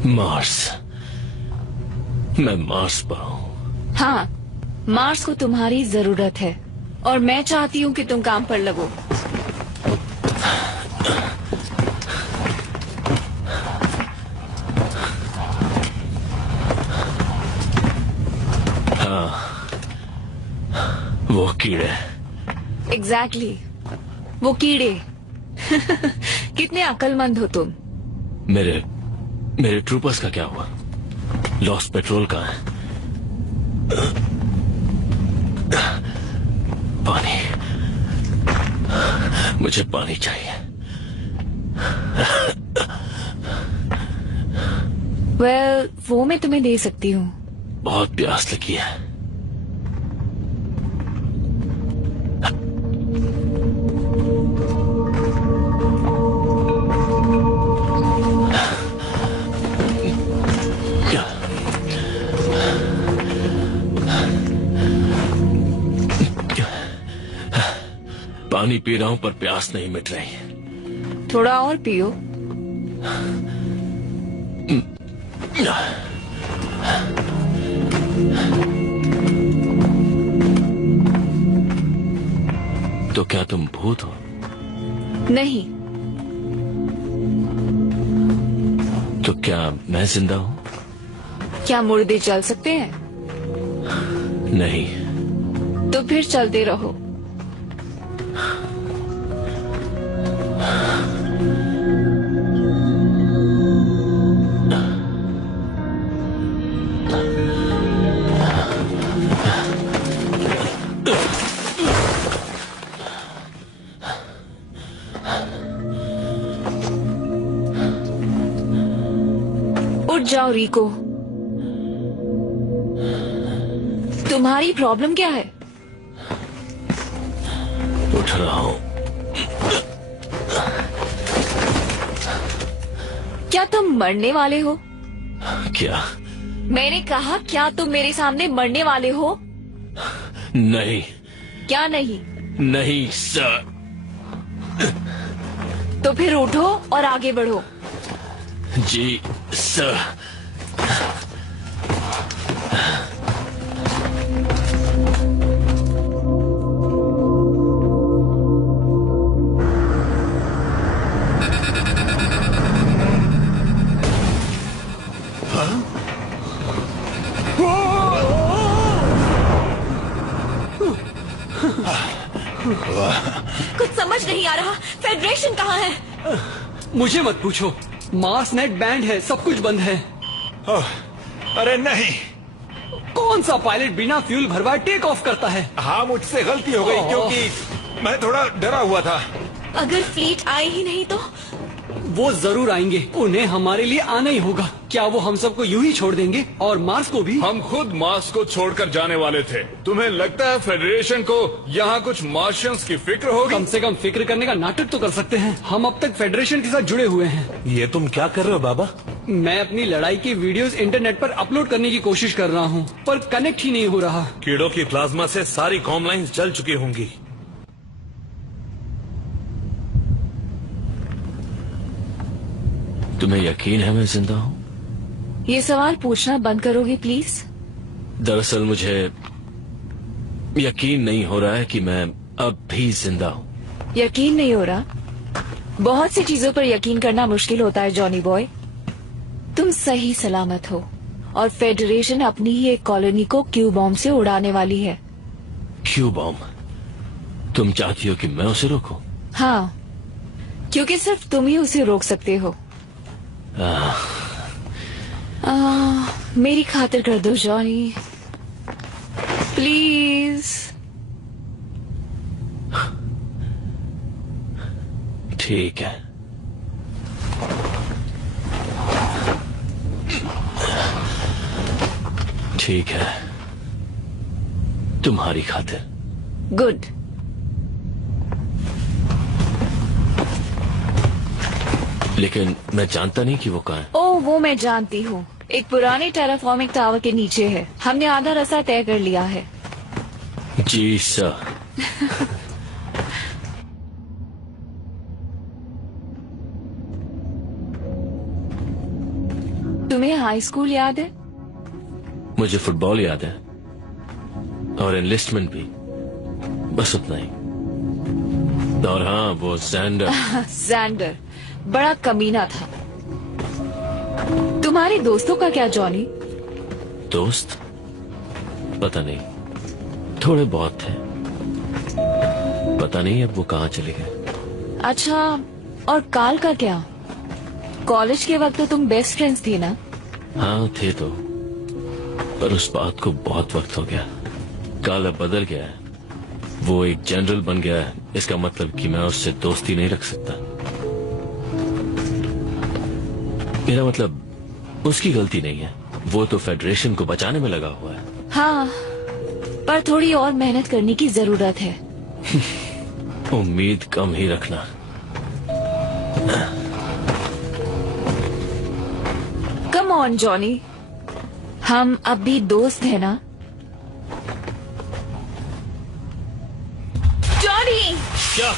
मार्स। मैं मार्स पर हूं। हाँ, मार्स को तुम्हारी जरूरत है और मैं चाहती हूँ कि तुम काम पर लगो। हाँ, वो कीड़े। एग्जैक्टली, वो कीड़े। कितने अक्लमंद हो तुम। मेरे ट्रूपर्स का क्या हुआ? लॉस्ट पेट्रोल कहाँ है? पानी, मुझे पानी चाहिए। वेल, वो मैं तुम्हें दे सकती हूँ। बहुत प्यास लगी है। पानी पी रहा हूं पर प्यास नहीं मिट रही। थोड़ा और पियो। तो क्या तुम भूत हो? नहीं। तो क्या मैं जिंदा हूं? क्या मुर्दे चल सकते हैं? नहीं। तो फिर चलते रहो। उठ जाओ रिको। तुम्हारी प्रॉब्लम क्या है? उठ रहा हूं। क्या तुम मरने वाले हो? क्या? मैंने कहा क्या तुम मेरे सामने मरने वाले हो? नहीं। क्या नहीं? नहीं सर। तो फिर उठो और आगे बढ़ो। जी सर। कुछ समझ नहीं आ रहा। फेडरेशन कहाँ है? मुझे मत पूछो। मार्स नेट बैंड है, सब कुछ बंद है। अरे नहीं। कौन सा पायलट बिना फ्यूल भरवाए टेक ऑफ करता है? हाँ, मुझसे गलती हो गई क्योंकि मैं थोड़ा डरा हुआ था। अगर फ्लीट आए ही नहीं तो? वो जरूर आएंगे, उन्हें हमारे लिए आना ही होगा। क्या वो हम सबको यूं ही छोड़ देंगे और मार्स को भी? हम खुद मार्स को छोड़कर जाने वाले थे। तुम्हें लगता है फेडरेशन को यहाँ कुछ मार्शियंस की फिक्र होगी? कम से कम फिक्र करने का नाटक तो कर सकते हैं। हम अब तक फेडरेशन के साथ जुड़े हुए हैं। ये तुम क्या कर रहे हो बाबा? मैं अपनी लड़ाई की वीडियोस इंटरनेट पर अपलोड करने की कोशिश कर रहा हूँ, पर कनेक्ट ही नहीं हो रहा। कीड़ों की प्लाज्मा से सारी कॉम लाइन्स जल चुकी होंगी। तुम्हें यकीन है मैं जिंदा हूँ? ये सवाल पूछना बंद करोगे प्लीज? दरअसल मुझे यकीन नहीं हो रहा है कि मैं अब भी जिंदा हूँ। यकीन नहीं हो रहा? बहुत सी चीजों पर यकीन करना मुश्किल होता है जॉनी बॉय। तुम सही सलामत हो और फेडरेशन अपनी ही एक कॉलोनी को क्यू बॉम्ब से उड़ाने वाली है। Q bomb? तुम चाहती हो कि मैं उसे रोकूं? हाँ, क्योंकि सिर्फ तुम ही उसे रोक सकते हो। मेरी खातिर कर दो जॉनी, प्लीज। ठीक है। ठीक है, तुम्हारी खातिर। गुड। लेकिन मैं जानता नहीं कि वो कहाँ है। ओ, वो मैं जानती हूँ। एक पुराने टेराफॉर्मिक टावर के नीचे है। हमने आधा रास्ता तय कर लिया है। जी सर। तुम्हें हाई स्कूल याद है? मुझे फुटबॉल याद है और एनलिस्टमेंट भी, बस उतना ही। और हाँ, वो सैंडर। सैंडर बड़ा कमीना था। तुम्हारे दोस्तों का क्या जॉनी? दोस्त? पता नहीं, थोड़े बहुत थे। पता नहीं अब वो कहाँ चले गए। अच्छा, और काल का क्या? कॉलेज के वक्त तो तुम बेस्ट फ्रेंड्स थे ना? हाँ थे तो, पर उस बात को बहुत वक्त हो गया। काल अब बदल गया है। वो एक जनरल बन गया है। इसका मतलब कि मैं उससे दोस्ती नहीं रख सकता। मेरा मतलब उसकी गलती नहीं है, वो तो फेडरेशन को बचाने में लगा हुआ है। हाँ, पर थोड़ी और मेहनत करने की जरूरत है। उम्मीद कम ही रखना। कम ऑन जॉनी, हम अब भी दोस्त हैं ना? जॉनी! क्या?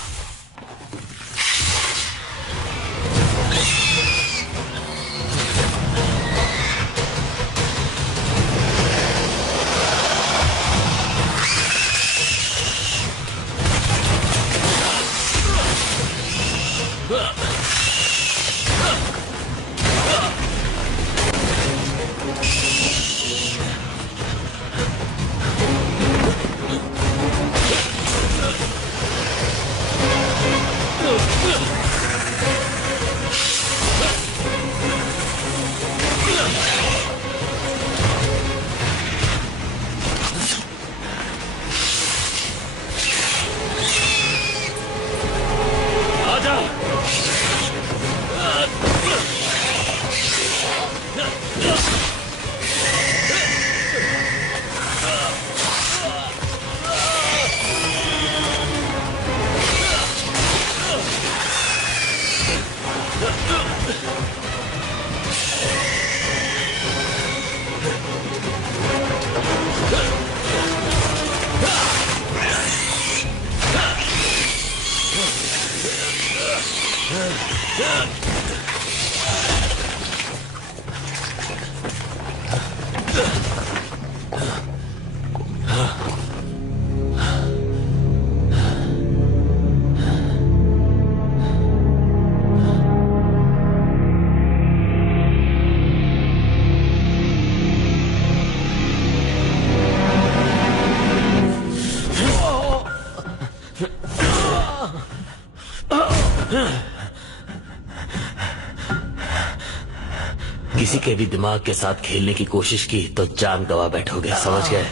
किसी के भी दिमाग के साथ खेलने की कोशिश की तो जान गवा बैठोगे, समझ गए?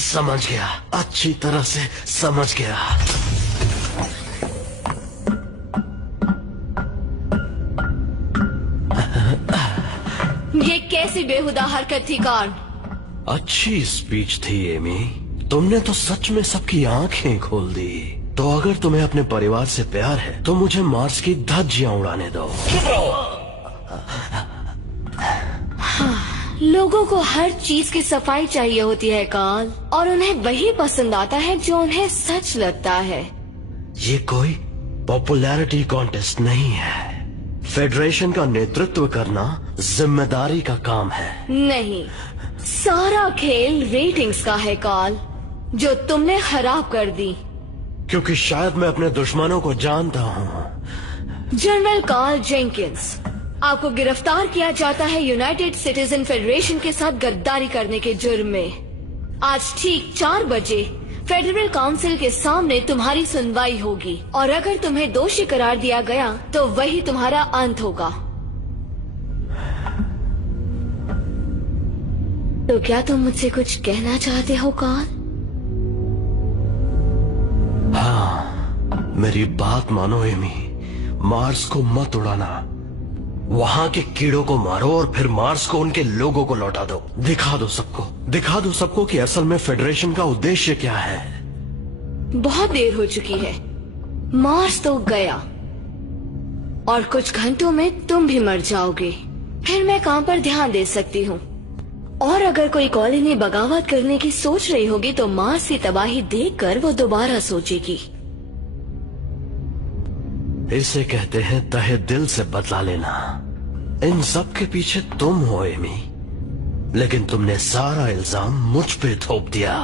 समझ गया, अच्छी तरह से समझ गया। ये कैसी बेहुदा हरकत थी कार्ल? अच्छी स्पीच थी एमी, तुमने तो सच में सबकी आंखें खोल दी। तो अगर तुम्हें अपने परिवार से प्यार है तो मुझे मार्स की धज्जियां उड़ाने दो। लोगों को हर चीज की सफाई चाहिए होती है कार्ल, और उन्हें वही पसंद आता है जो उन्हें सच लगता है। ये कोई पॉपुलैरिटी कॉन्टेस्ट नहीं है। फेडरेशन का नेतृत्व करना जिम्मेदारी का काम है। नहीं, सारा खेल रेटिंग्स का है कार्ल, जो तुमने खराब कर दी। क्योंकि शायद मैं अपने दुश्मनों को जानता हूँ। जनरल कार्ल जेंकिंस, आपको गिरफ्तार किया जाता है यूनाइटेड सिटीजन फेडरेशन के साथ गद्दारी करने के जुर्म में। आज ठीक 4 बजे फेडरल काउंसिल के सामने तुम्हारी सुनवाई होगी, और अगर तुम्हें दोषी करार दिया गया तो वही तुम्हारा अंत होगा। तो क्या तुम मुझसे कुछ कहना चाहते हो कार्ल? हाँ, मेरी बात मानो एमी, मार्स को मत उड़ाना। वहां के कीड़ों को मारो और फिर मार्स को उनके लोगों को लौटा दो। दिखा दो सबको कि असल में फेडरेशन का उद्देश्य क्या है। बहुत देर हो चुकी है, मार्स तो गया, और कुछ घंटों में तुम भी मर जाओगे। फिर मैं काम पर ध्यान दे सकती हूँ। और अगर कोई कॉलोनी बगावत करने की सोच रही होगी तो मार्स की तबाही देखकर वो दोबारा सोचेगी। इसे कहते हैं तहे दिल से बदला लेना। इन सब के पीछे तुम हो एमी, लेकिन तुमने सारा इल्जाम मुझ पे थोप दिया।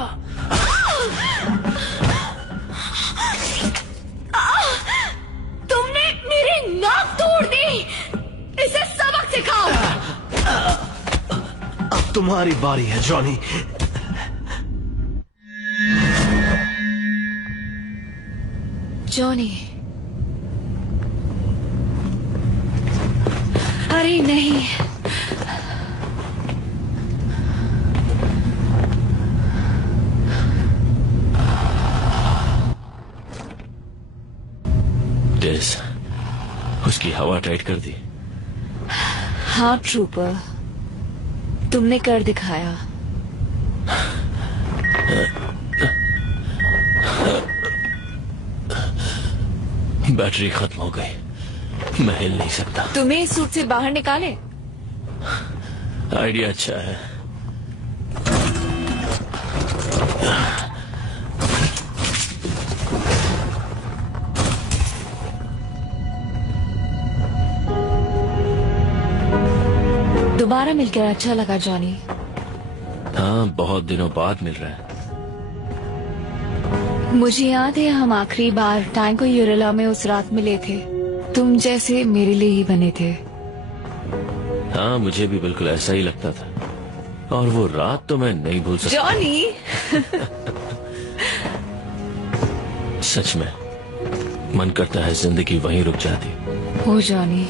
तुमने मेरी नाक तोड़ दी। इसे सबक सिखाओ। अब तुम्हारी बारी है जॉनी। जॉनी, अरे नहीं, डेज, उसकी हवा टाइट कर दी। हाँ ट्रूपर, तुमने कर दिखाया। बैटरी खत्म हो गई, मैं हिल नहीं सकता। तुम्हें इस सूट से बाहर निकाले? आइडिया अच्छा है। दोबारा मिलकर अच्छा लगा जॉनी। हाँ, बहुत दिनों बाद मिल रहा है। मुझे याद है हम आखिरी बार टैंको यूरेला में उस रात मिले थे। तुम जैसे मेरे लिए ही बने थे। हाँ, मुझे भी बिल्कुल ऐसा ही लगता था, और वो रात तो मैं नहीं भूल सकता। जॉनी सच में मन करता है जिंदगी वहीं रुक जाती। हो जॉनी,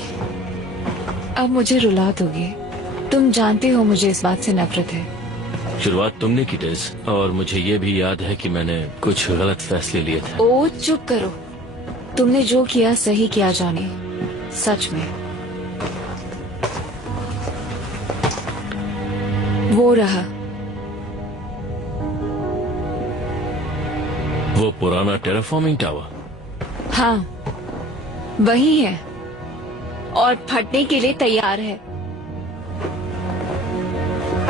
अब मुझे रुला दोगे। तुम जानते हो मुझे इस बात से नफरत है। शुरुआत तुमने की डेज, और मुझे ये भी याद है कि मैंने कुछ गलत फैसले लिए थे। ओ चुप करो, तुमने जो किया सही किया जॉनी, सच में। वो रहा, वो पुराना टेराफॉर्मिंग टावर। हाँ वही है, और फटने के लिए तैयार है।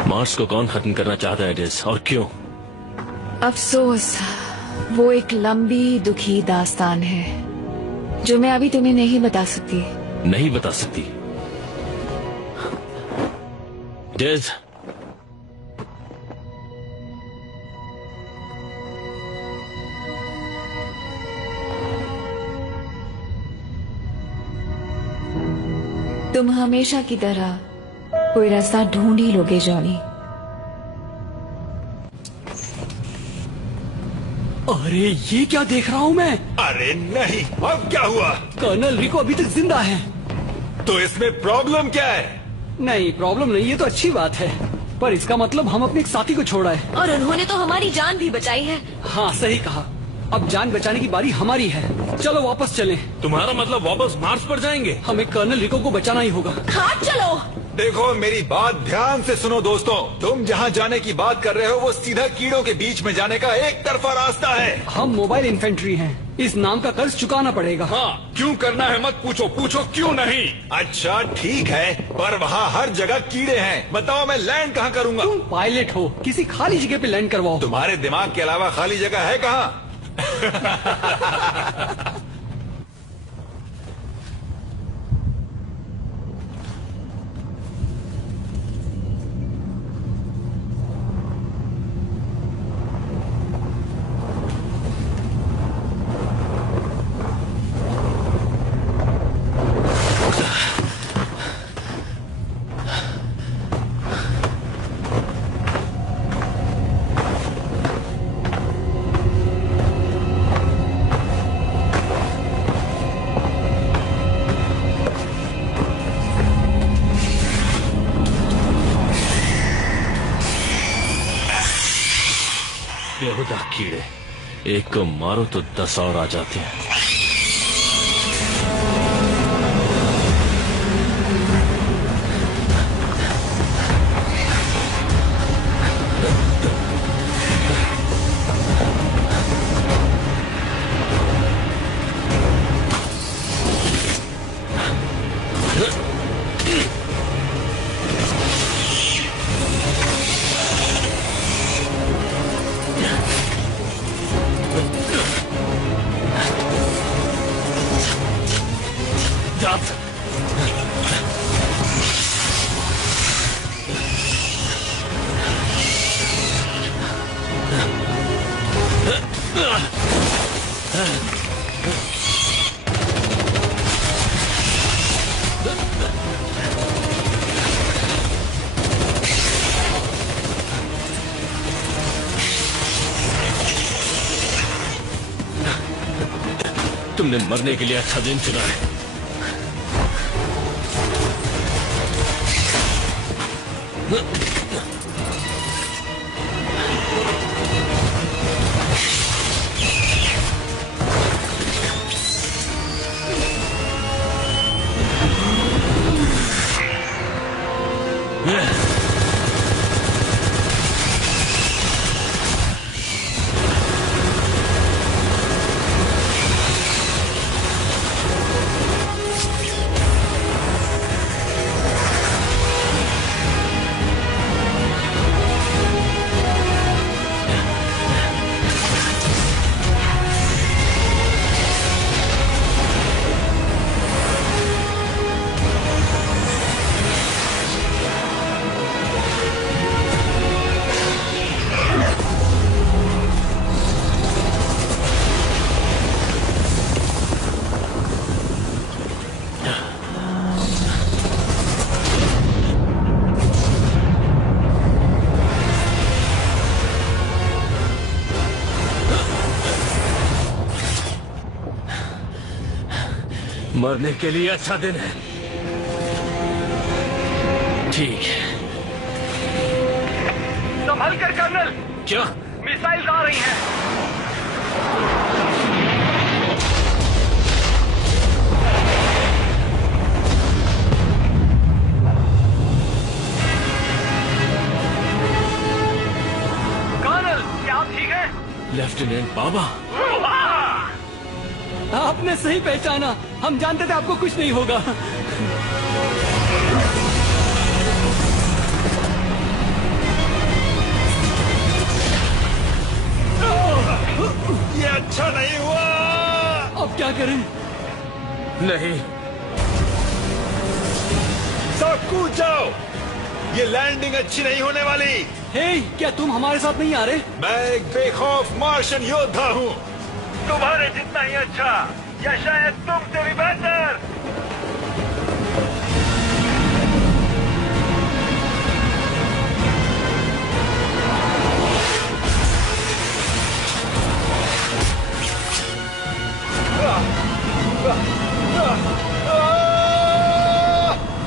मार्स को कौन खत्म करना चाहता है डेज, और क्यों? अफसोस, वो एक लंबी दुखी दास्तान है जो मैं अभी तुम्हें नहीं बता सकती। नहीं बता सकती? डेज, तुम हमेशा की तरह कोई रास्ता ढूंढ ही लोगे जॉनी। अरे ये क्या देख रहा हूँ मैं? अरे नहीं, अब क्या हुआ? कर्नल रिको अभी तक जिंदा है। तो इसमें प्रॉब्लम क्या है? नहीं प्रॉब्लम नहीं, ये तो अच्छी बात है, पर इसका मतलब हम अपने एक साथी को छोड़ा है। और उन्होंने तो हमारी जान भी बचाई है। हाँ सही कहा, अब जान बचाने की बारी हमारी है। चलो वापस चलें। तुम्हारा मतलब वापस मार्स पर जाएंगे? हमें कर्नल रिको को बचाना ही होगा। हाँ चलो। देखो मेरी बात ध्यान से सुनो दोस्तों, तुम जहाँ जाने की बात कर रहे हो वो सीधा कीड़ों के बीच में जाने का एक तरफा रास्ता है। हम मोबाइल इन्फेंट्री हैं, इस नाम का कर्ज चुकाना पड़ेगा। हाँ, क्यों करना है मत पूछो, पूछो क्यों नहीं। अच्छा ठीक है, पर वहाँ हर जगह कीड़े हैं, बताओ मैं लैंड कहाँ करूँगा? तुम पायलट हो, किसी खाली जगह पे लैंड करवाओ। तुम्हारे दिमाग के अलावा खाली जगह है कहाँ? बेहुदा कीड़े, एक को मारो तो 10 और आ जाते हैं। तुमने मरने के लिए अच्छा दिन चुना है। मरने के लिए अच्छा दिन है। ठीक है। संभल कर कर्नल, क्या? मिसाइल्स आ रही हैं। कर्नल, क्या आप ठीक हैं? लेफ्टिनेंट बाबा, आपने सही पहचाना, हम जानते थे आपको कुछ नहीं होगा। ये अच्छा नहीं हुआ। अब क्या करें? नहीं, सब कूद जाओ, ये लैंडिंग अच्छी नहीं होने वाली। हे, क्या तुम हमारे साथ नहीं आ रहे? मैं एक बेखौफ मार्शन योद्धा हूँ। तुम्हारे जितना ही अच्छा या शायद तुमसे भी बेहतर।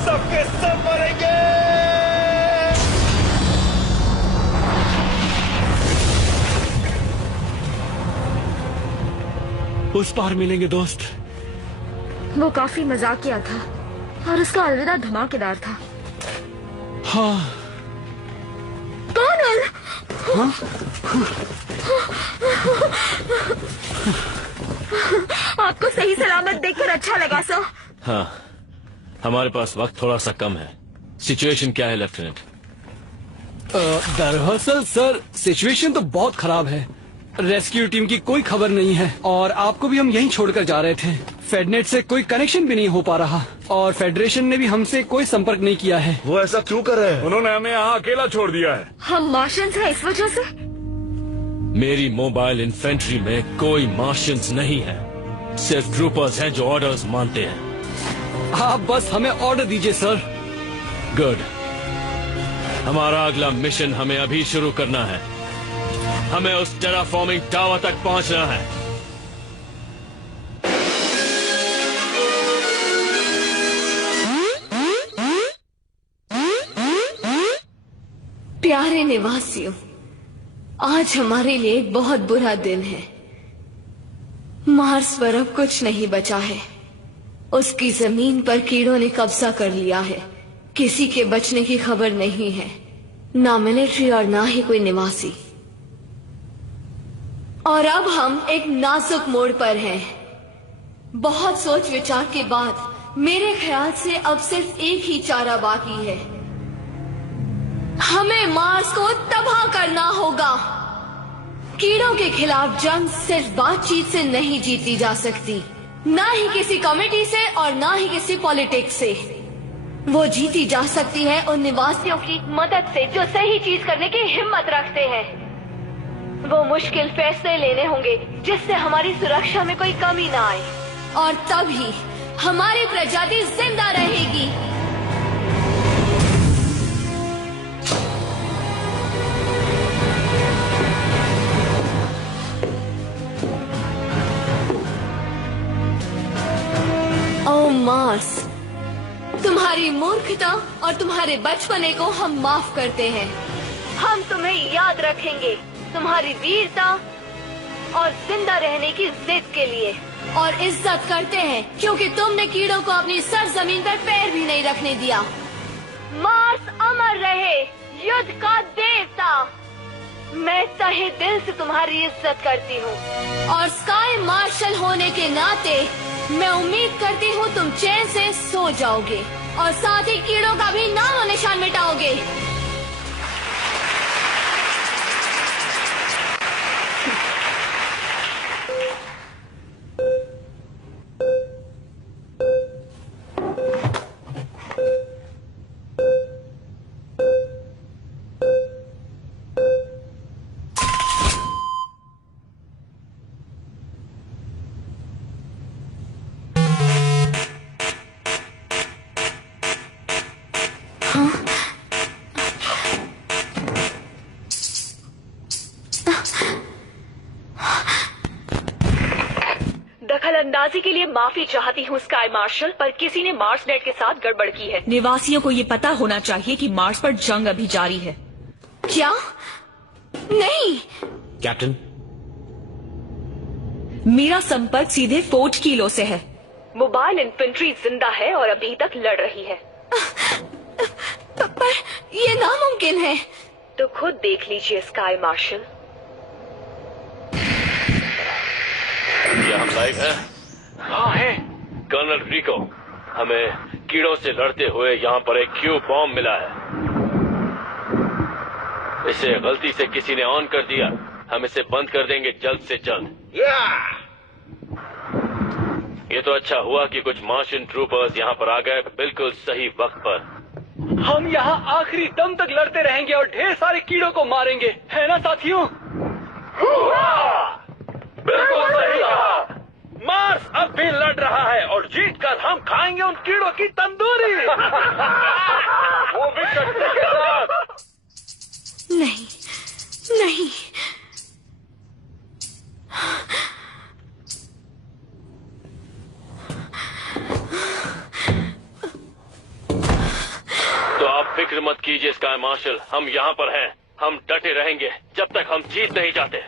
सबके सब मरेंगे। उस पार मिलेंगे दोस्त। वो काफी मजाकिया था और उसका अलविदा धमाकेदार था। हाँ। कौन है? हाँ? आपको सही सलामत देखकर अच्छा लगा सर। हाँ, हमारे पास वक्त थोड़ा सा कम है। सिचुएशन क्या है लेफ्टिनेंट? दरअसल सर सिचुएशन तो बहुत खराब है। रेस्क्यू टीम की कोई खबर नहीं है और आपको भी हम यहीं छोड़कर जा रहे थे। फेडनेट से कोई कनेक्शन भी नहीं हो पा रहा और फेडरेशन ने भी हमसे कोई संपर्क नहीं किया है। वो ऐसा क्यों कर रहे हैं? उन्होंने हमें यहाँ अकेला छोड़ दिया है। हम मार्शियंस हैं इस वजह से? मेरी मोबाइल इन्फेंट्री में कोई मार्शियंस नहीं है, सिर्फ ट्रूपर्स हैं जो ऑर्डर्स मानते हैं। आप बस हमें ऑर्डर दीजिए सर। गुड। हमारा अगला मिशन हमें अभी शुरू करना है। हमें उस टेराफॉर्मिंग टावर तक पहुंचना है। प्यारे निवासियों, आज हमारे लिए एक बहुत बुरा दिन है। मार्स पर अब कुछ नहीं बचा है। उसकी जमीन पर कीड़ों ने कब्जा कर लिया है। किसी के बचने की खबर नहीं है, ना मिलिट्री और ना ही कोई निवासी। और अब हम एक नाजुक मोड़ पर हैं। बहुत सोच विचार के बाद मेरे ख्याल से अब सिर्फ एक ही चारा बाकी है। हमें मार्स को तबाह करना होगा। कीड़ों के खिलाफ जंग सिर्फ बातचीत से नहीं जीती जा सकती, ना ही किसी कमेटी से और ना ही किसी पॉलिटिक्स से। वो जीती जा सकती है उन निवासियों की मदद से जो सही चीज करने की हिम्मत रखते हैं। वो मुश्किल फैसले लेने होंगे जिससे हमारी सुरक्षा में कोई कमी ना आए, और तभी हमारी प्रजाति जिंदा रहेगी। ओ मार्स, तुम्हारी मूर्खता और तुम्हारे बचपने को हम माफ करते हैं। हम तुम्हें याद रखेंगे तुम्हारी वीरता और जिंदा रहने की जिद के लिए, और इज्जत करते हैं क्योंकि तुमने कीड़ों को अपनी सरजमीन पर पैर भी नहीं रखने दिया। मार्स अमर रहे, युद्ध का देवता। मैं तहे दिल से तुम्हारी इज्जत करती हूँ, और स्काई मार्शल होने के नाते मैं उम्मीद करती हूँ तुम चैन से सो जाओगे और साथ ही कीड़ों का भी नाम और निशान मिटाओगे। दखलंदाजी के लिए माफी चाहती हूँ स्काई मार्शल, पर किसी ने मार्स नेट के साथ गड़बड़ की है। निवासियों को ये पता होना चाहिए कि मार्स पर जंग अभी जारी है। क्या? नहीं। कैप्टन, मेरा संपर्क सीधे फोर्ट कीलो से है। मोबाइल इन्फेंट्री जिंदा है और अभी तक लड़ रही है। पर ये नामुमकिन है। तो खुद देख लीजिए स्काई मार्शल। क्या हम लाइव हैं? हाँ है। कर्नल रिको, हमें कीड़ों से लड़ते हुए यहाँ पर एक क्यू बॉम्ब मिला है। इसे गलती से किसी ने ऑन कर दिया। हम इसे बंद कर देंगे जल्द से जल्द। ये तो अच्छा हुआ कि कुछ मार्शियन ट्रूपर्स यहाँ पर आ गए बिल्कुल सही वक्त पर। हम यहाँ आखिरी दम तक लड़ते रहेंगे और ढेर सारे कीड़ों को मारेंगे, है ना साथियों? बिल्कुल सही कहा। मार्स अब भी लड़ रहा है और जीत कर हम खाएंगे उन कीड़ों की तंदूरी। वो भी शक्ति के साथ। नहीं, नहीं। तो आप फिक्र मत कीजिए स्काई मार्शल, हम यहाँ पर हैं। हम डटे रहेंगे जब तक हम जीत नहीं जाते।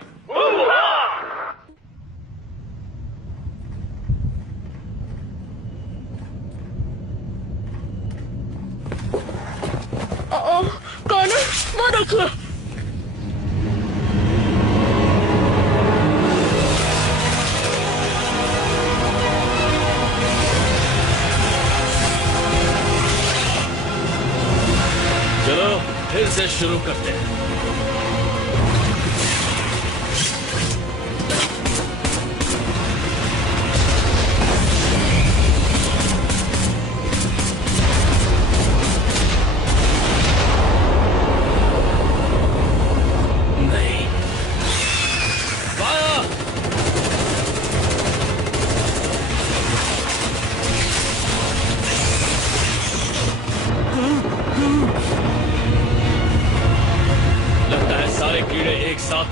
रखिए। चलो फिर से शुरू करते हैं।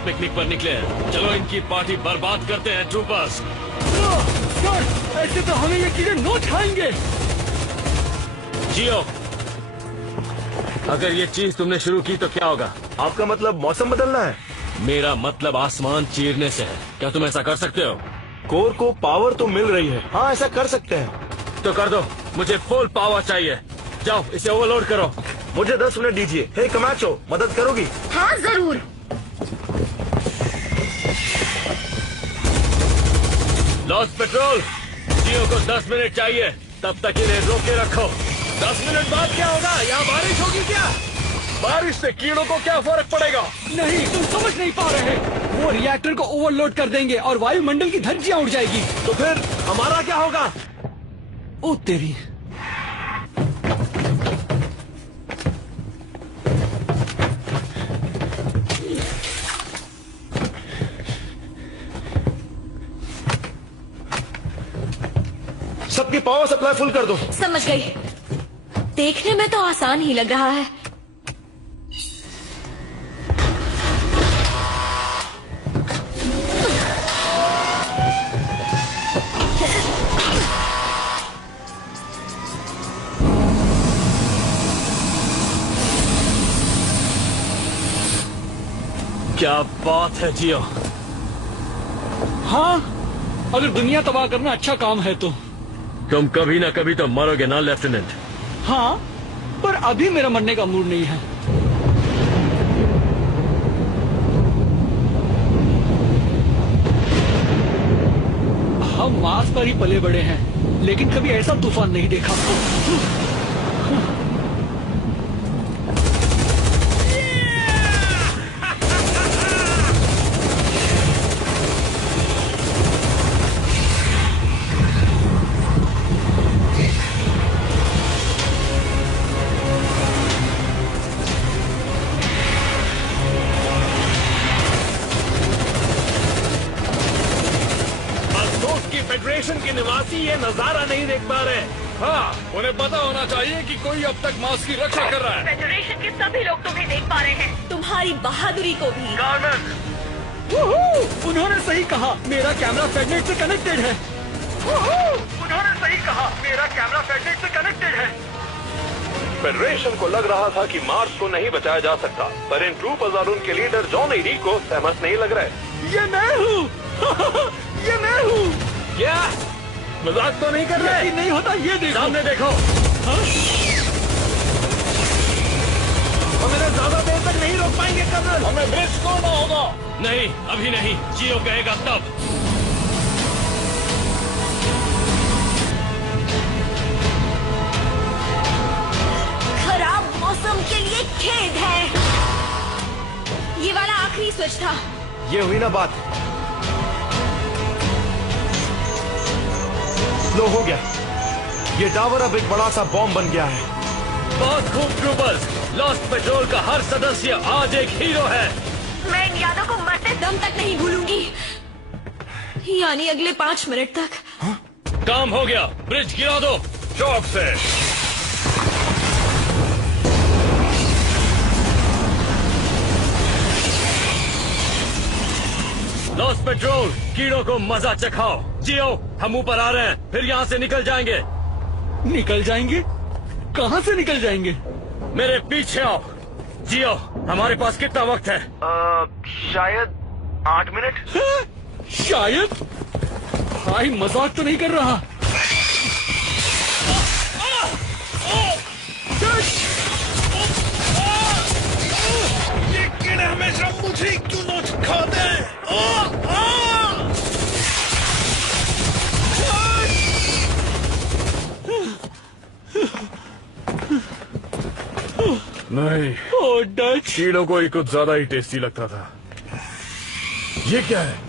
पिकनिक पर निकले हैं। चलो इनकी पार्टी बर्बाद करते हैं ट्रूपर्स। सर, ऐसे तो हमें ये कीड़े नोच खाएंगे। जियो, अगर ये चीज तुमने शुरू की तो क्या होगा? आपका मतलब मौसम बदलना है? मेरा मतलब आसमान चीरने से है। क्या तुम ऐसा कर सकते हो? कोर को पावर तो मिल रही है। हाँ, ऐसा कर सकते हैं। तो कर दो, मुझे फुल पावर चाहिए। जाओ इसे ओवरलोड करो। मुझे 10 मिनट दीजिए। हे कमाचो, मदद करोगी? हाँ जरूर। लॉस पेट्रोल, जियो को 10 मिनट चाहिए। तब तक इन्हें रोक के रखो। 10 मिनट बाद क्या होगा? यहाँ बारिश होगी क्या? बारिश से कीड़ों को क्या फर्क पड़ेगा? नहीं, तुम समझ नहीं पा रहे। वो रिएक्टर को ओवरलोड कर देंगे और वायुमंडल की धज्जियां उड़ जाएगी। तो फिर हमारा क्या होगा? ओ तेरी। सबकी पावर सप्लाई फुल कर दो। समझ गई। देखने में तो आसान ही लग रहा है। क्या बात है जियो। हाँ, अगर दुनिया तबाह करना अच्छा काम है तो तुम कभी ना कभी तो मरोगे ना लेफ्टिनेंट। हाँ, पर अभी मेरा मरने का मूड नहीं है। हम मार्स पर ही पले बड़े हैं, लेकिन कभी ऐसा तूफान नहीं देखा। फेडरेशन के निवासी ये नजारा नहीं देख पा रहे। हाँ, उन्हें पता होना चाहिए कि कोई अब तक मार्स की रक्षा कर रहा है। फेडरेशन के सभी लोग तुम्हें देख पा रहे हैं, तुम्हारी बहादुरी को भी। उन्होंने सही कहा, मेरा कैमरा फेडनेट से कनेक्टेड है। उन्होंने सही कहा, मेरा कैमरा फेडनेट से कनेक्टेड है। फेडरेशन को लग रहा था कि मार्स को नहीं बचाया जा सकता, पर इन ट्रूपर्स और उनके लीडर जॉन एरी को सहमत नहीं लग रहा है। ये मैं हूँ। ये मैं हूँ। क्या मजाक तो नहीं कर रहे? नहीं होता, ये देखो। सामने देखो। हम इन्हें ज्यादा देर तक नहीं रोक पाएंगे कर्नल। हमें ब्रिज तोड़ना होगा। नहीं, अभी नहीं। जियो कहेगा तब। खराब मौसम के लिए खेद है। ये वाला आखिरी स्विच था। ये हुई ना बात। लो, हो गया। ये टावर अब एक बड़ा सा बॉम्ब बन गया है। बहुत खूब ट्रूपर्स। लॉस्ट पेट्रोल का हर सदस्य आज एक हीरो है। मैं इन यादों को मरते दम तक नहीं भूलूंगी, यानी अगले 5 मिनट तक। काम हो गया। ब्रिज गिरा दो चौक से। लॉस्ट पेट्रोल, कीड़ों को मजा चखाओ। जियो, हम ऊपर आ रहे हैं, फिर यहाँ से निकल जाएंगे। निकल जाएंगे? कहाँ से निकल जाएंगे? मेरे पीछे आओ। जियो, हमारे पास कितना वक्त है? शायद 8 मिनट। शायद? भाई मजाक तो नहीं कर रहा। कीड़े हमेशा मुझे क्यों नोच खाते हैं? नहीं, कीड़ों को ही कुछ ज्यादा ही टेस्टी लगता था। ये क्या है?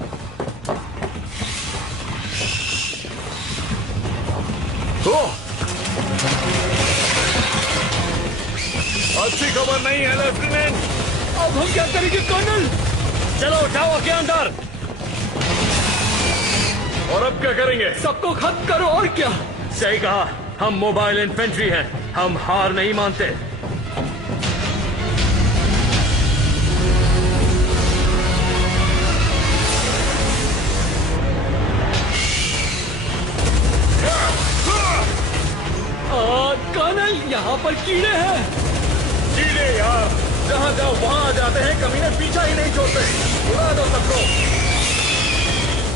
अच्छी खबर नहीं है लेफ्टिनेंट। अब हम क्या करेंगे कर्नल? चलो टावर के अंदर। और अब क्या करेंगे? सबको खत्म करो और क्या। सही कहा, हम मोबाइल इन्फेंट्री हैं, हम हार नहीं मानते। कर्नल, यहाँ पर कीड़े हैं। कीड़े यार, जहाँ जाओ वहाँ आ जाते हैं, कमीने पीछा ही नहीं छोड़ते। उड़ा दो सबको।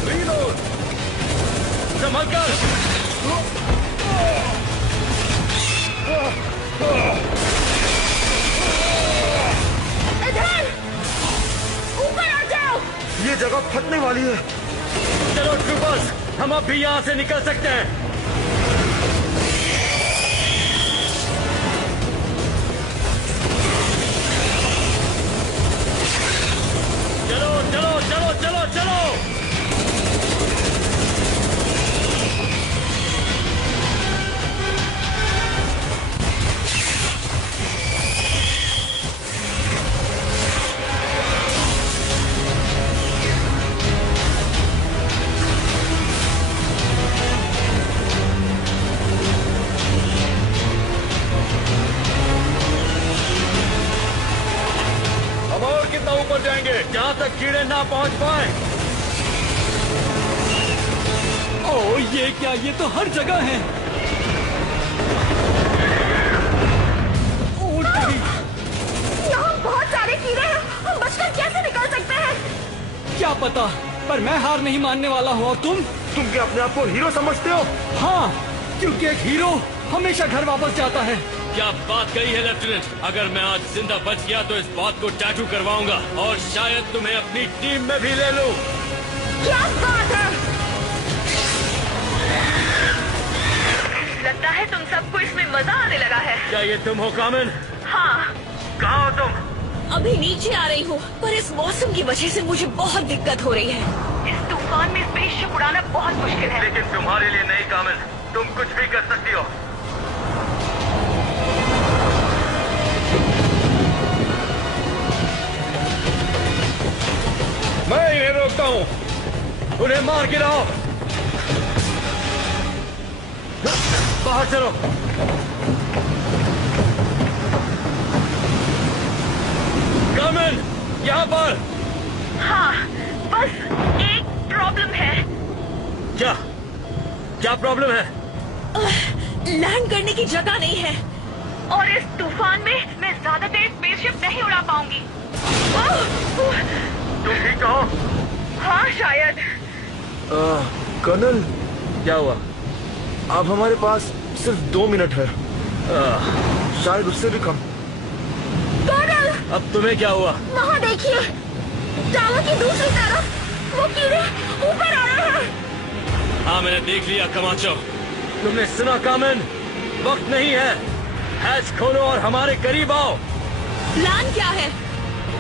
रीलोड। संभलकर। इधर ऊपर आ जाओ। ये जगह फटने वाली है। चलो ट्रूपर्स, हम अब भी यहाँ से निकल सकते हैं। चलो चलो चलो चलो चलो। अब और कितना ऊपर जाएंगे? जहाँ तक कीड़े ना पहुँच पाए। ओ ये क्या, ये तो हर जगह है। यहाँ बहुत सारे कीड़े हैं, हम बचकर कैसे निकल सकते हैं? क्या पता, पर मैं हार नहीं मानने वाला हूँ। और तुम क्या अपने आप को हीरो समझते हो? हाँ, क्योंकि एक हीरो हमेशा घर वापस जाता है। क्या बात कही है लेफ्टिनेंट। अगर मैं आज जिंदा बच गया तो इस बात को टैटू करवाऊंगा और शायद तुम्हें अपनी टीम में भी ले लूं। क्या बात है? लगता है तुम सबको इसमें मजा आने लगा है। क्या ये तुम हो कामिन? हाँ। कहाँ हो तुम? अभी नीचे आ रही हूँ, पर इस मौसम की वजह से मुझे बहुत दिक्कत हो रही है। इस तूफान में स्पेसशिप उड़ाना बहुत मुश्किल है। लेकिन तुम्हारे लिए नहीं कामिन, तुम कुछ भी कर सकती हो। मैं इन्हें रोकता हूँ। उन्हें मार गिराओ। बाहर चलो। कामिन, यहाँ पर। हाँ, बस एक प्रॉब्लम है। क्या? क्या प्रॉब्लम है? लैंड करने की जगह नहीं है। और इस तूफान में मैं ज्यादा देर स्पेसशिप नहीं उड़ा पाऊंगी। तुम ठीक हो? हाँ शायद। कर्नल, क्या हुआ? अब हमारे पास सिर्फ 2 मिनट है। शायद उससे भी कम। कर्नल, अब तुम्हें क्या हुआ? वहाँ देखिए, टावर की दूसरी तरफ वो कीड़े ऊपर आ रहे हैं। हाँ, मैंने देख लिया कमाचो। तुमने सुना कामिन? वक्त नहीं है। हैच खोलो और हमारे करीब आओ। प्लान क्या है?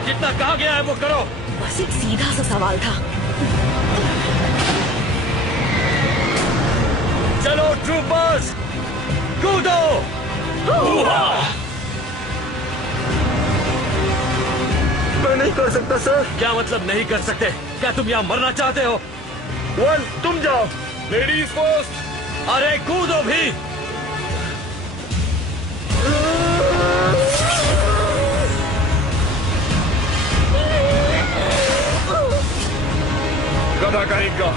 जितना कहा गया है वो करो। बस एक सीधा सा सवाल था। चलो ट्रूपर्स, कूदो। मैं नहीं कर सकता सर। क्या मतलब नहीं कर सकते? क्या तुम यहाँ मरना चाहते हो? वन, तुम जाओ। Ladies first. अरे कूदो भी। गधा कहीं का।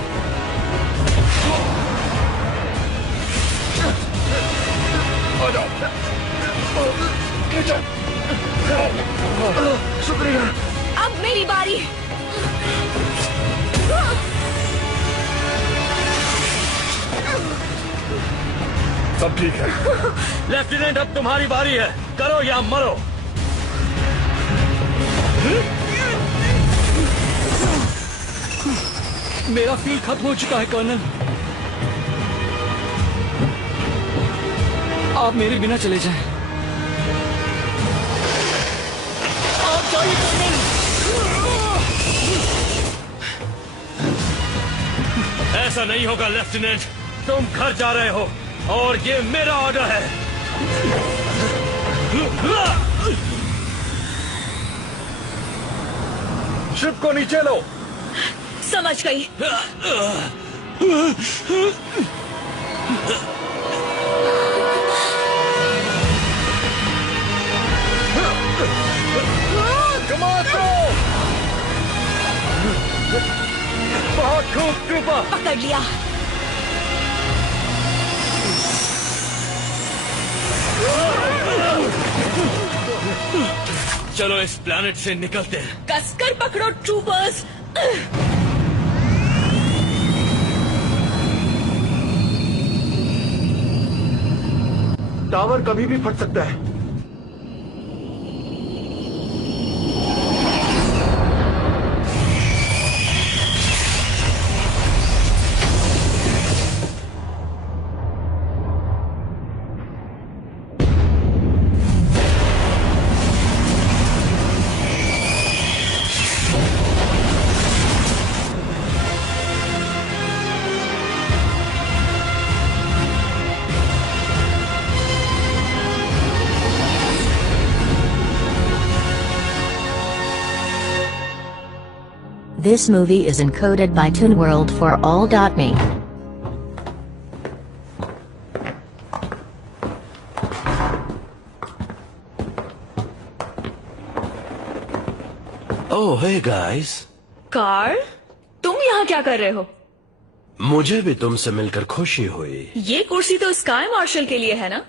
आ जाओ। शुक्रिया। अब मेरी बारी। सब ठीक है। लेफ्टिनेंट, अब तुम्हारी बारी है। करो या मरो। मेरा फ्यूल खत्म हो चुका है कर्नल। आप मेरे बिना चले जाएं। आप जाइए कर्नल। ऐसा नहीं होगा लेफ्टिनेंट, तुम घर जा रहे हो और ये मेरा ऑर्डर है। शिप को नीचे लो। समझ गई। बहुत खूब ट्रूपर। पकड़ लिया। चलो इस प्लैनेट से निकलते हैं। कसकर पकड़ो ट्रूपर्स। टावर कभी भी फट सकता है। This movie is encoded by ToonWorld for all.me. Oh, hey guys. Carl, तुम यहाँ क्या कर रहे हो? मुझे भी तुमसे मिलकर खुशी हुई। ये कुर्सी तो स्काई मार्शल के लिए है ना?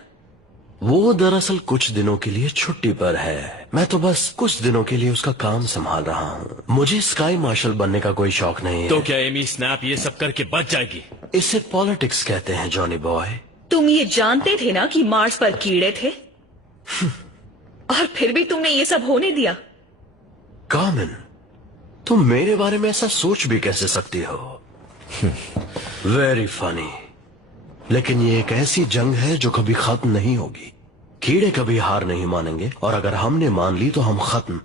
वो दरअसल कुछ दिनों के लिए छुट्टी पर है। मैं तो बस कुछ दिनों के लिए उसका काम संभाल रहा हूँ। मुझे स्काई मार्शल बनने का कोई शौक नहीं है। तो क्या एमी स्नैप ये सब करके बच जाएगी? इसे पॉलिटिक्स कहते हैं जॉनी बॉय। तुम ये जानते थे ना कि मार्स पर कीड़े थे? और फिर भी तुमने ये सब होने दिया। कॉमन, तुम मेरे बारे में ऐसा सोच भी कैसे सकती हो? Very funny. लेकिन ये एक ऐसी जंग है जो कभी खत्म नहीं होगी। कीड़े कभी हार नहीं मानेंगे, और अगर हमने मान ली तो हम खत्म।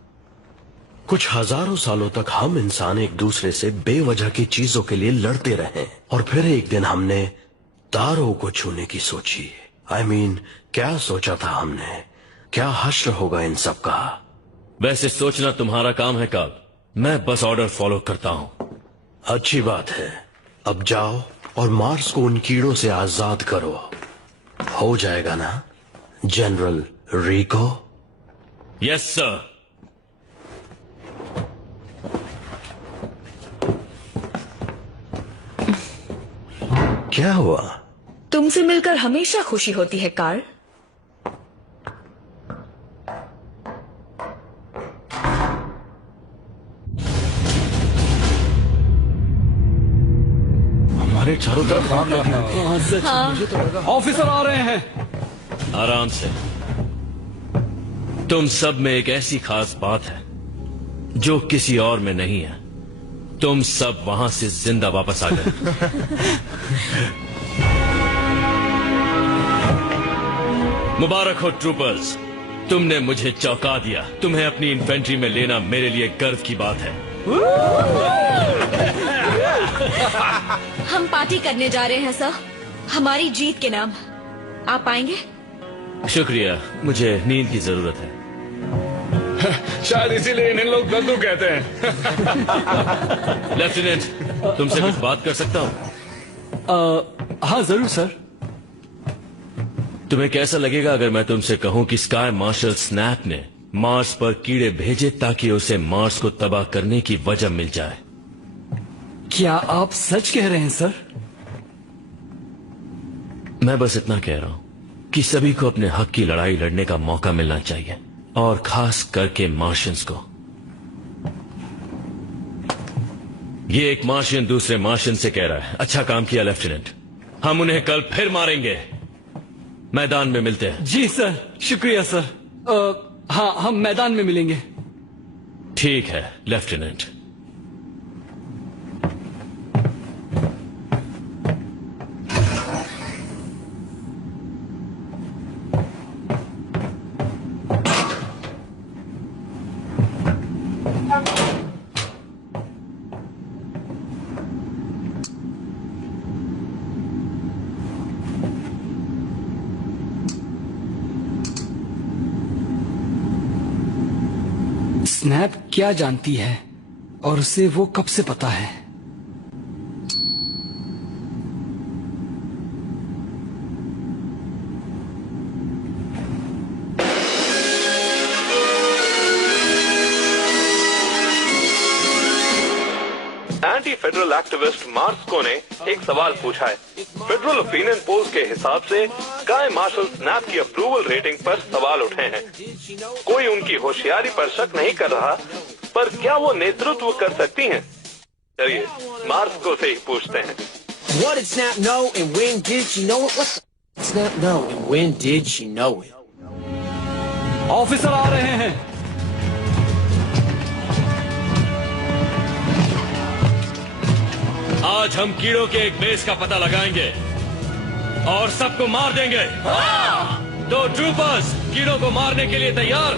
कुछ हजारों सालों तक हम इंसान एक दूसरे से बेवजह की चीजों के लिए लड़ते रहे, और फिर एक दिन हमने तारों को छूने की सोची। I mean, क्या सोचा था हमने? क्या हश्र होगा इन सब का? वैसे सोचना तुम्हारा काम है कार्ल, मैं बस ऑर्डर फॉलो करता हूँ। अच्छी बात है। अब जाओ और मार्स को उन कीड़ों से आजाद करो। हो जाएगा ना जनरल रिको? Yes sir. क्या हुआ? तुमसे मिलकर हमेशा खुशी होती है कार्ल। हमारे चारों तरफ काम हाँ। ऑफिसर आ रहे हैं। आराम से। तुम सब में एक ऐसी खास बात है जो किसी और में नहीं है। तुम सब वहां से जिंदा वापस आ गए। मुबारक हो ट्रूपर्स, तुमने मुझे चौंका दिया। तुम्हें अपनी इन्फेंट्री में लेना मेरे लिए गर्व की बात है। हम पार्टी करने जा रहे हैं सर, हमारी जीत के नाम। आप आएंगे? शुक्रिया, मुझे नींद की जरूरत है। शायद इसीलिए इन्हें लोग गद्दू कहते हैं। लेफ्टिनेंट, तुमसे कुछ बात कर सकता हूँ? हाँ जरूर सर। तुम्हें कैसा लगेगा अगर मैं तुमसे कहूं कि स्काई मार्शल स्नैप ने मार्स पर कीड़े भेजे ताकि उसे मार्स को तबाह करने की वजह मिल जाए? क्या आप सच कह रहे हैं सर? मैं बस इतना कह रहा हूं कि सभी को अपने हक की लड़ाई लड़ने का मौका मिलना चाहिए, और खास करके मार्शियंस को। ये एक मार्शियन दूसरे मार्शियन से कह रहा है। अच्छा काम किया लेफ्टिनेंट, हम उन्हें कल फिर मारेंगे। मैदान में मिलते हैं। जी सर, शुक्रिया सर। हाँ, हम मैदान में मिलेंगे। ठीक है लेफ्टिनेंट। स्नैप क्या जानती है और उसे वो कब से पता है? एंटी फेडरल एक्टिविस्ट मार्स्को ने एक सवाल पूछा है। फेडरल ओपिनियन पोल्स के हिसाब से स्काई मार्शल स्नैप की अप्रूवल रेटिंग पर सवाल उठे हैं। कोई उनकी होशियारी पर शक नहीं कर रहा, पर क्या वो नेतृत्व कर सकती हैं? चलिए मार्स्को से ही पूछते हैं। What did Snap know and when did she know it? What did Snap know and when did she know it? Officer आ रहे हैं। आज हम कीड़ों के एक बेस का पता लगाएंगे और सबको मार देंगे। तो ट्रूपर्स कीड़ों को मारने के लिए तैयार?